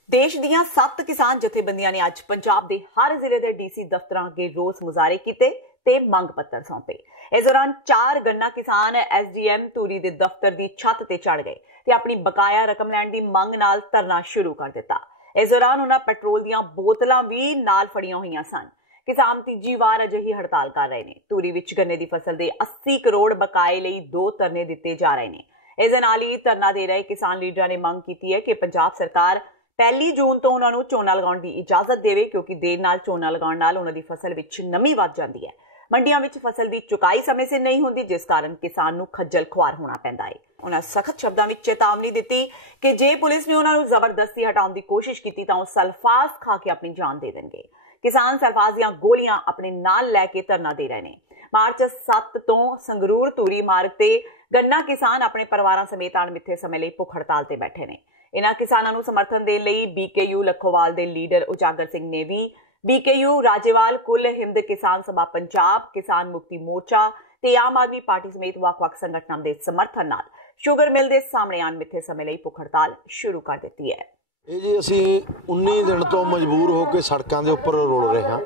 ਦੇਸ਼ ਦੀਆਂ 7 ਕਿਸਾਨ ਜਥੇਬੰਦੀਆਂ ਨੇ ਅੱਜ ਪੰਜਾਬ ਦੇ ਹਰ ਜ਼ਿਲ੍ਹੇ ਦੇ DC ਦਫ਼ਤਰਾਂ ਅੱਗੇ ਰੋਸ ਮੁਜ਼ਾਹਰੇ ਕੀਤੇ ਤੇ ਮੰਗ ਪੱਤਰ ਸੌਂਪੇ। ਇਸ ਦੌਰਾਨ 4 ਗੰਨਾ ਕਿਸਾਨ SDM ਧੂਰੀ ਦੇ ਦਫ਼ਤਰ ਦੀ ਛੱਤ ਤੇ ਚੜ੍ਹ ਗਏ ਤੇ ਆਪਣੀ ਬਕਾਇਆ ਰਕਮ ਲੈਣ ਦੀ ਮੰਗ ਨਾਲ ਧਰਨਾ ਸ਼ੁਰੂ ਕਰ ਦਿੱਤਾ। ਇਸ ਦੌਰਾਨ ਉਹਨਾਂ ਪੈਟਰੋਲ ਦੀਆਂ ਬੋਤਲਾਂ ਵੀ ਨਾਲ ਫੜੀਆਂ ਹੋਈਆਂ ਸਨ। ਕਿਸਾਨ ਤੀਜੀ ਵਾਰ ਅਜਿਹੀ ਹੜਤਾਲ ਕਰ ਰਹੇ ਨੇ। ਧੂਰੀ ਵਿੱਚ ਗੰਨੇ ਦੀ ਫਸਲ ਦੇ 80 ਕਰੋੜ ਬਕਾਏ ਲਈ 2 ਧਰਨੇ ਦਿੱਤੇ ਜਾ ਰਹੇ ਨੇ। ਇਸ ਦੇ ਨਾਲ ਹੀ ਧਰਨਾ ਦੇ ਰਹੇ ਕਿਸਾਨ ਲੀਡਰਾਂ ਨੇ ਮੰਗ ਕੀਤੀ ਹੈ ਕਿ ਪੰਜਾਬ ਸਰਕਾਰ 1 ਜੂਨ ਤੋਂ ਉਹਨਾਂ ਨੂੰ ਝੋਨਾ ਲਗਾਉਣ ਦੀ ਇਜਾਜ਼ਤ ਦੇਵੇ, ਕਿਉਂਕਿ ਦੇਰ ਨਾਲ ਝੋਨਾ ਲਗਾਉਣ ਨਾਲ ਉਹਨਾਂ ਦੀ ਫਸਲ ਵਿੱਚ ਨਮੀ ਵੱਧ ਜਾਂਦੀ ਹੈ। ਮੰਡੀਆਂ ਵਿੱਚ ਫਸਲ ਦੀ ਚੁਕਾਈ ਸਮੇਂ ਸਿਰ ਨਹੀਂ ਹੁੰਦੀ, ਜਿਸ ਕਾਰਨ ਕਿਸਾਨ ਨੂੰ ਖੱਜਲ ਖੁਆਰ ਹੋਣਾ ਪੈਂਦਾ ਹੈ। ਉਹਨਾਂ ਸਖਤ ਸ਼ਬਦਾਂ ਵਿੱਚ ਚੇਤਾਵਨੀ ਦਿੱਤੀ ਕਿ ਜੇ ਪੁਲਿਸ ਨੇ ਉਹਨਾਂ ਨੂੰ ਜ਼ਬਰਦਸਤੀ ਹਟਾਉਣ ਦੀ ਕੋਸ਼ਿਸ਼ ਕੀਤੀ ਤਾਂ ਉਹ ਸਲਫਾਸ ਖਾ ਕੇ ਆਪਣੀ ਜਾਨ ਦੇ ਦੇਣਗੇ। ਕਿਸਾਨ ਸਲਫਾਸ ਦੀਆਂ ਗੋਲੀਆਂ ਆਪਣੇ ਨਾਲ ਲੈ ਕੇ ਧਰਨਾ ਦੇ ਰਹੇ ਨੇ। ਮਾਰਚ 7 ਤੋਂ ਸੰਗਰੂਰ ਧੂਰੀ ਮਾਰਗ ਤੇ ਗੰਨਾ ਕਿਸਾਨ ਆਪਣੇ ਪਰਿਵਾਰਾਂ ਸਮੇਤ ਅਣਮਿੱਥੇ ਸਮੇਂ ਲਈ ਭੁੱਖ ਹੜਤਾਲ ਤੇ ਬੈਠੇ ਨੇ। ਇਹਨਾਂ ਕਿਸਾਨਾਂ ਨੂੰ ਸਮਰਥਨ ਦੇਣ ਲਈ BKU ਲੱਖੋਵਾਲ ਦੇ ਲੀਡਰ ਉਜਾਗਰ ਸਿੰਘ ਨੇ ਵੀ BKU ਰਾਜੇਵਾਲ ਕੁੱਲ ਹਿੰਦ ਕਿਸਾਨ ਸਭਾ ਪੰਜਾਬ, ਕਿਸਾਨ ਮੁਕਤੀ ਮੋਰਚਾ ਤੇ ਆਮ ਆਦਮੀ ਪਾਰਟੀ ਸਮੇਤ ਵੱਖ-ਵੱਖ ਸੰਗਠਨਾਂ ਦੇ ਸਮਰਥਨ ਨਾਲ ਸ਼ੂਗਰ ਮਿਲ ਦੇ ਸਾਹਮਣੇ ਅਣਮਿੱਥੇ ਸਮੇਂ ਲਈ ਭੁੱਖ ਹੜਤਾਲ ਸ਼ੁਰੂ ਕਰ ਦਿੱਤੀ ਹੈ। ਇਹ ਜੀ ਅਸੀਂ 19 ਦਿਨ ਤੋਂ ਮਜਬੂਰ ਹੋ ਕੇ ਸੜਕਾਂ ਦੇ ਉੱਪਰ ਰੁਲ ਰਹੇ ਹਾਂ।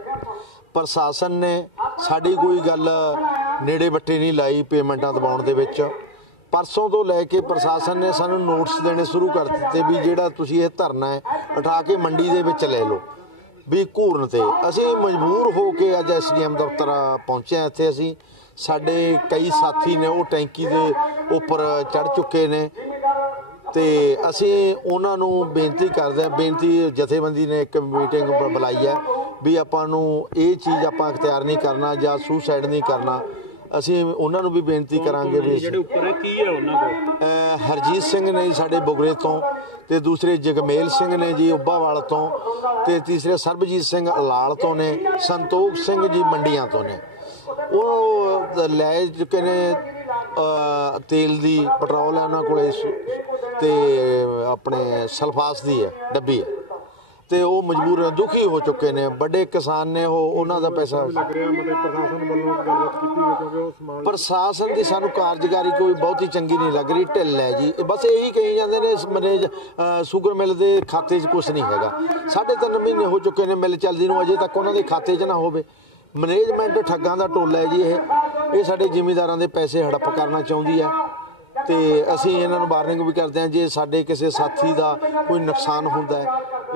ਪ੍ਰਸ਼ਾਸਨ ਨੇ ਸਾਡੀ ਕੋਈ ਗੱਲ ਨੇੜੇ ਬੱਟੇ ਨਹੀਂ ਲਾਈ ਪੇਮੈਂਟਾਂ ਦਬਾਉਣ ਦੇ ਵਿੱਚ। ਪਰਸੋਂ ਤੋਂ ਲੈ ਕੇ ਪ੍ਰਸ਼ਾਸਨ ਨੇ ਸਾਨੂੰ ਨੋਟਿਸ ਦੇਣੇ ਸ਼ੁਰੂ ਕਰ ਦਿੱਤੇ ਵੀ ਜਿਹੜਾ ਤੁਸੀਂ ਇਹ ਧਰਨਾ ਹੈ ਉਠਾ ਕੇ ਮੰਡੀ ਦੇ ਵਿੱਚ ਲੈ ਲਓ ਵੀ ਘੂਰਨ ਤੇ। ਅਸੀਂ ਮਜਬੂਰ ਹੋ ਕੇ ਅੱਜ SDM ਦਫ਼ਤਰ ਪਹੁੰਚੇ ਹਾਂ। ਇੱਥੇ ਅਸੀਂ ਸਾਡੇ ਕਈ ਸਾਥੀ ਨੇ ਉਹ ਟੈਂਕੀ ਦੇ ਉੱਪਰ ਚੜ੍ਹ ਚੁੱਕੇ ਨੇ ਤੇ ਅਸੀਂ ਉਹਨਾਂ ਨੂੰ ਬੇਨਤੀ ਕਰਦੇ ਹਾਂ। ਬੇਨਤੀ ਜਥੇਬੰਦੀ ਨੇ ਇੱਕ ਮੀਟਿੰਗ ਬੁਲਾਈ ਹੈ ਵੀ ਆਪਾਂ ਨੂੰ ਇਹ ਚੀਜ਼ ਆਪਾਂ ਇਖਤਿਆਰ ਨਹੀਂ ਕਰਨਾ ਜਾਂ ਸੁਸਾਈਡ ਨਹੀਂ ਕਰਨਾ। ਅਸੀਂ ਉਹਨਾਂ ਨੂੰ ਵੀ ਬੇਨਤੀ ਕਰਾਂਗੇ ਵੀ ਜਿਹੜੇ ਉੱਪਰ ਕੀ ਹੈ ਉਹਨਾਂ ਕੋਲ ਹਰਜੀਤ ਸਿੰਘ ਨੇ ਜੀ ਸਾਡੇ ਬੁਗਰੇ ਤੋਂ, ਤੇ ਦੂਸਰੇ ਜਗਮੇਲ ਸਿੰਘ ਨੇ ਜੀ ਉੱਬਾਵਾਲ ਤੋਂ, ਤੇ ਤੀਸਰੇ ਸਰਬਜੀਤ ਸਿੰਘ ਅਲਾਲ ਤੋਂ ਨੇ, ਸੰਤੋਖ ਸਿੰਘ ਜੀ ਮੰਡੀਆਂ ਤੋਂ ਨੇ। ਉਹ ਲੈ ਚੁੱਕੇ ਨੇ ਤੇਲ ਦੀ, ਪੈਟਰੋਲ ਹੈ ਉਹਨਾਂ ਕੋਲੇ ਤੇ ਆਪਣੇ ਸਲਫਾਸ ਦੀ ਹੈ ਡੱਬੀ ਹੈ ਤੇ ਉਹ ਮਜਬੂਰ ਦੁਖੀ ਹੋ ਚੁੱਕੇ ਨੇ। ਵੱਡੇ ਕਿਸਾਨ ਨੇ ਉਹਨਾਂ ਦਾ ਪੈਸਾ ਪ੍ਰਸ਼ਾਸਨ ਦੀ ਸਾਨੂੰ ਕਾਰਜਕਾਰੀ ਕੋਈ ਬਹੁਤੀ ਚੰਗੀ ਨਹੀਂ ਲੱਗ ਰਹੀ, ਢਿੱਲ ਹੈ ਜੀ। ਬਸ ਇਹੀ ਕਹੀ ਜਾਂਦੇ ਨੇ ਮੈਨੇਜ ਸ਼ੂਗਰ ਮਿਲ ਦੇ ਖਾਤੇ 'ਚ ਕੁਛ ਨਹੀਂ ਹੈਗਾ। 3.5 ਮਹੀਨੇ ਹੋ ਚੁੱਕੇ ਨੇ ਮਿਲ ਚੱਲਦੀ ਨੂੰ, ਅਜੇ ਤੱਕ ਉਹਨਾਂ ਦੇ ਖਾਤੇ 'ਚ ਨਾ ਹੋਵੇ। ਮੈਨੇਜਮੈਂਟ ਠੱਗਾਂ ਦਾ ਟੋਲਾ ਹੈ ਜੀ। ਇਹ ਸਾਡੇ ਜ਼ਿਮੀਂਦਾਰਾਂ ਦੇ ਪੈਸੇ ਹੜੱਪ ਕਰਨਾ ਚਾਹੁੰਦੀ ਹੈ ਤੇ ਅਸੀਂ ਇਹਨਾਂ ਨੂੰ ਵਾਰਨਿੰਗ ਵੀ ਕਰਦੇ ਹਾਂ, ਜੇ ਸਾਡੇ ਕਿਸੇ ਸਾਥੀ ਦਾ ਕੋਈ ਨੁਕਸਾਨ ਹੁੰਦਾ ਹੈ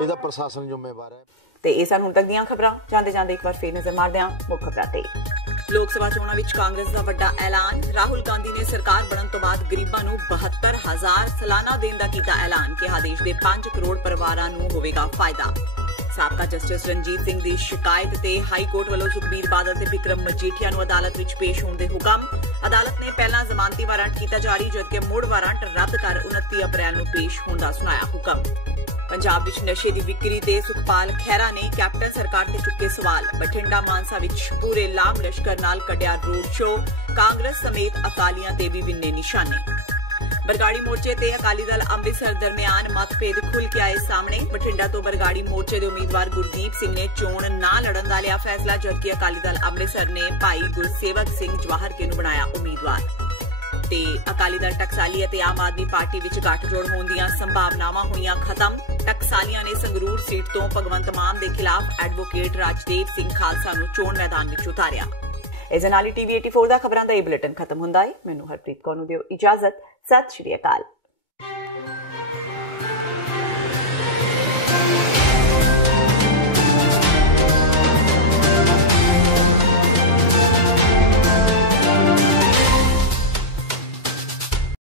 ਇਹਦਾ ਪ੍ਰਸ਼ਾਸਨ ਜ਼ਿੰਮੇਵਾਰ ਹੈ। ਤੇ ਇਹ ਸਨ ਹੁਣ ਤੱਕ ਦੀਆਂ ਖਬਰਾਂ। ਜਾਂਦੇ ਜਾਂਦੇ ਇੱਕ ਵਾਰ ਫੇਰ ਨਜ਼ਰ ਮਾਰਦੇ ਹਾਂ ਮੁੱਖ ਖਬਰਾਂ ਤੇ। ਲੋਕ ਸਭਾ ਚੋਣਾਂ ਵਿੱਚ ਕਾਂਗਰਸ ਦਾ ਵੱਡਾ ਐਲਾਨ। ਰਾਹੁਲ ਗਾਂਧੀ ਨੇ ਸਰਕਾਰ ਬਣਨ ਤੋਂ ਬਾਅਦ ਗਰੀਬਾਂ ਨੂੰ 72,000 ਸਾਲਾਨਾ ਦੇਣ ਦਾ ਕੀਤਾ ਐਲਾਨ। ਕਿਹਾ ਦੇਸ਼ ਦੇ 5 ਕਰੋੜ ਪਰਿਵਾਰਾਂ ਨੂੰ ਹੋਵੇਗਾ ਫਾਇਦਾ। ਸਾਬਕਾ ਜਸਟਿਸ ਰਣਜੀਤ ਸਿੰਘ ਦੀ ਸ਼ਿਕਾਇਤ ਤੇ ਹਾਈ ਕੋਰਟ ਵੱਲੋਂ ਸੁਖਬੀਰ ਬਾਦਲ ਤੇ ਵਿਕਰਮ ਮਜੀਠੀਆ ਨੂੰ ਅਦਾਲਤ ਵਿੱਚ ਪੇਸ਼ ਹੋਣ ਦੇ ਹੁਕਮ। ਅਦਾਲਤ ਨੇ ਪਹਿਲਾਂ ਜ਼ਮਾਨਤੀ ਵਾਰੰਟ ਕੀਤਾ ਜਾਰੀ, ਜਦਕਿ ਮੁੜ ਵਾਰੰਟ ਰੱਦ ਕਰ 29 ਅਪ੍ਰੈਲ ਨੂੰ ਪੇਸ਼ ਹੋਣ ਦਾ ਸੁਣਾਇਆ ਹੁਕਮ। ਪੰਜਾਬ ਵਿੱਚ ਨਸ਼ੇ ਦੀ ਵਿਕਰੀ ਤੇ ਸੁਖਪਾਲ ਖਹਿਰਾ ਨੇ ਕੈਪਟਨ ਸਰਕਾਰ ਤੇ ਚੁੱਕੇ ਸਵਾਲ। ਬਠਿੰਡਾ ਮਾਨਸਾ ਵਿੱਚ ਪੂਰੇ ਲਾਮ ਲਸ਼ਕਰ ਨਾਲ ਕੱਢਿਆ ਰੋਡ ਸ਼ੋਅ। ਕਾਂਗਰਸ ਸਮੇਤ ਅਕਾਲੀਆਂ ਤੇ ਵੀ ਵਿੰਨੇ ਨਿਸ਼ਾਨੇ। ਬਰਗਾੜੀ ਮੋਰਚੇ ਤੇ ਅਕਾਲੀ ਦਲ ਅੰਮ੍ਰਿਤਸਰ ਦਰਮਿਆਨ ਮਤਭੇਦ ਖੁੱਲ੍ਹ ਕੇ ਆਏ ਸਾਹਮਣੇ। ਬਠਿੰਡਾ ਤੋਂ ਬਰਗਾੜੀ ਮੋਰਚੇ ਦੇ ਉਮੀਦਵਾਰ ਗੁਰਦੀਪ ਸਿੰਘ ਨੇ ਚੋਣ ਨਾ ਲੜਨ ਦਾ ਲਿਆ ਫੈਸਲਾ, ਜਦਕਿ ਅਕਾਲੀ ਦਲ ਅੰਮ੍ਰਿਤਸਰ ਨੇ ਭਾਈ ਗੁਰਸੇਵਕ ਸਿੰਘ ਜਵਾਹਰਕੇ ਨੂੰ ਬਣਾਇਆ ਉਮੀਦਵਾਰ। ਤੇ ਅਕਾਲੀ ਦਲ ਟਕਸਾਲੀ ਅਤੇ ਆਮ ਆਦਮੀ ਪਾਰਟੀ ਵਿੱਚ ਗੱਠਜੋੜ ਹੋਣ ਦੀਆਂ ਸੰਭਾਵਨਾਵਾਂ ਹੋਈਆਂ ਖਤਮ। ਟਕਸਾਲੀਆਂ ਨੇ ਸੰਗਰੂਰ ਸੀਟ ਤੋਂ ਭਗਵੰਤ ਮਾਨ ਦੇ ਖਿਲਾਫ ਐਡਵੋਕੇਟ ਰਾਜਦੇਵ ਸਿੰਘ ਖਾਲਸਾ ਨੂੰ ਚੋਣ ਮੈਦਾਨ ਵਿੱਚ ਉਤਾਰਿਆ। ਇਸ ਨਾਲ ਹੀ TV 84 ਦਾ ਖਬਰਾਂ ਦਾ ਇਹ ਬੁਲੇਟਿਨ ਖਤਮ ਹੁੰਦਾ ਹੈ। ਮੈਨੂੰ ਹਰਪ੍ਰੀਤ ਕੌਰ ਨੂੰ ਦਿਓ ਇਜਾਜ਼ਤ। ਸਤਿ ਸ਼੍ਰੀ ਅਕਾਲ।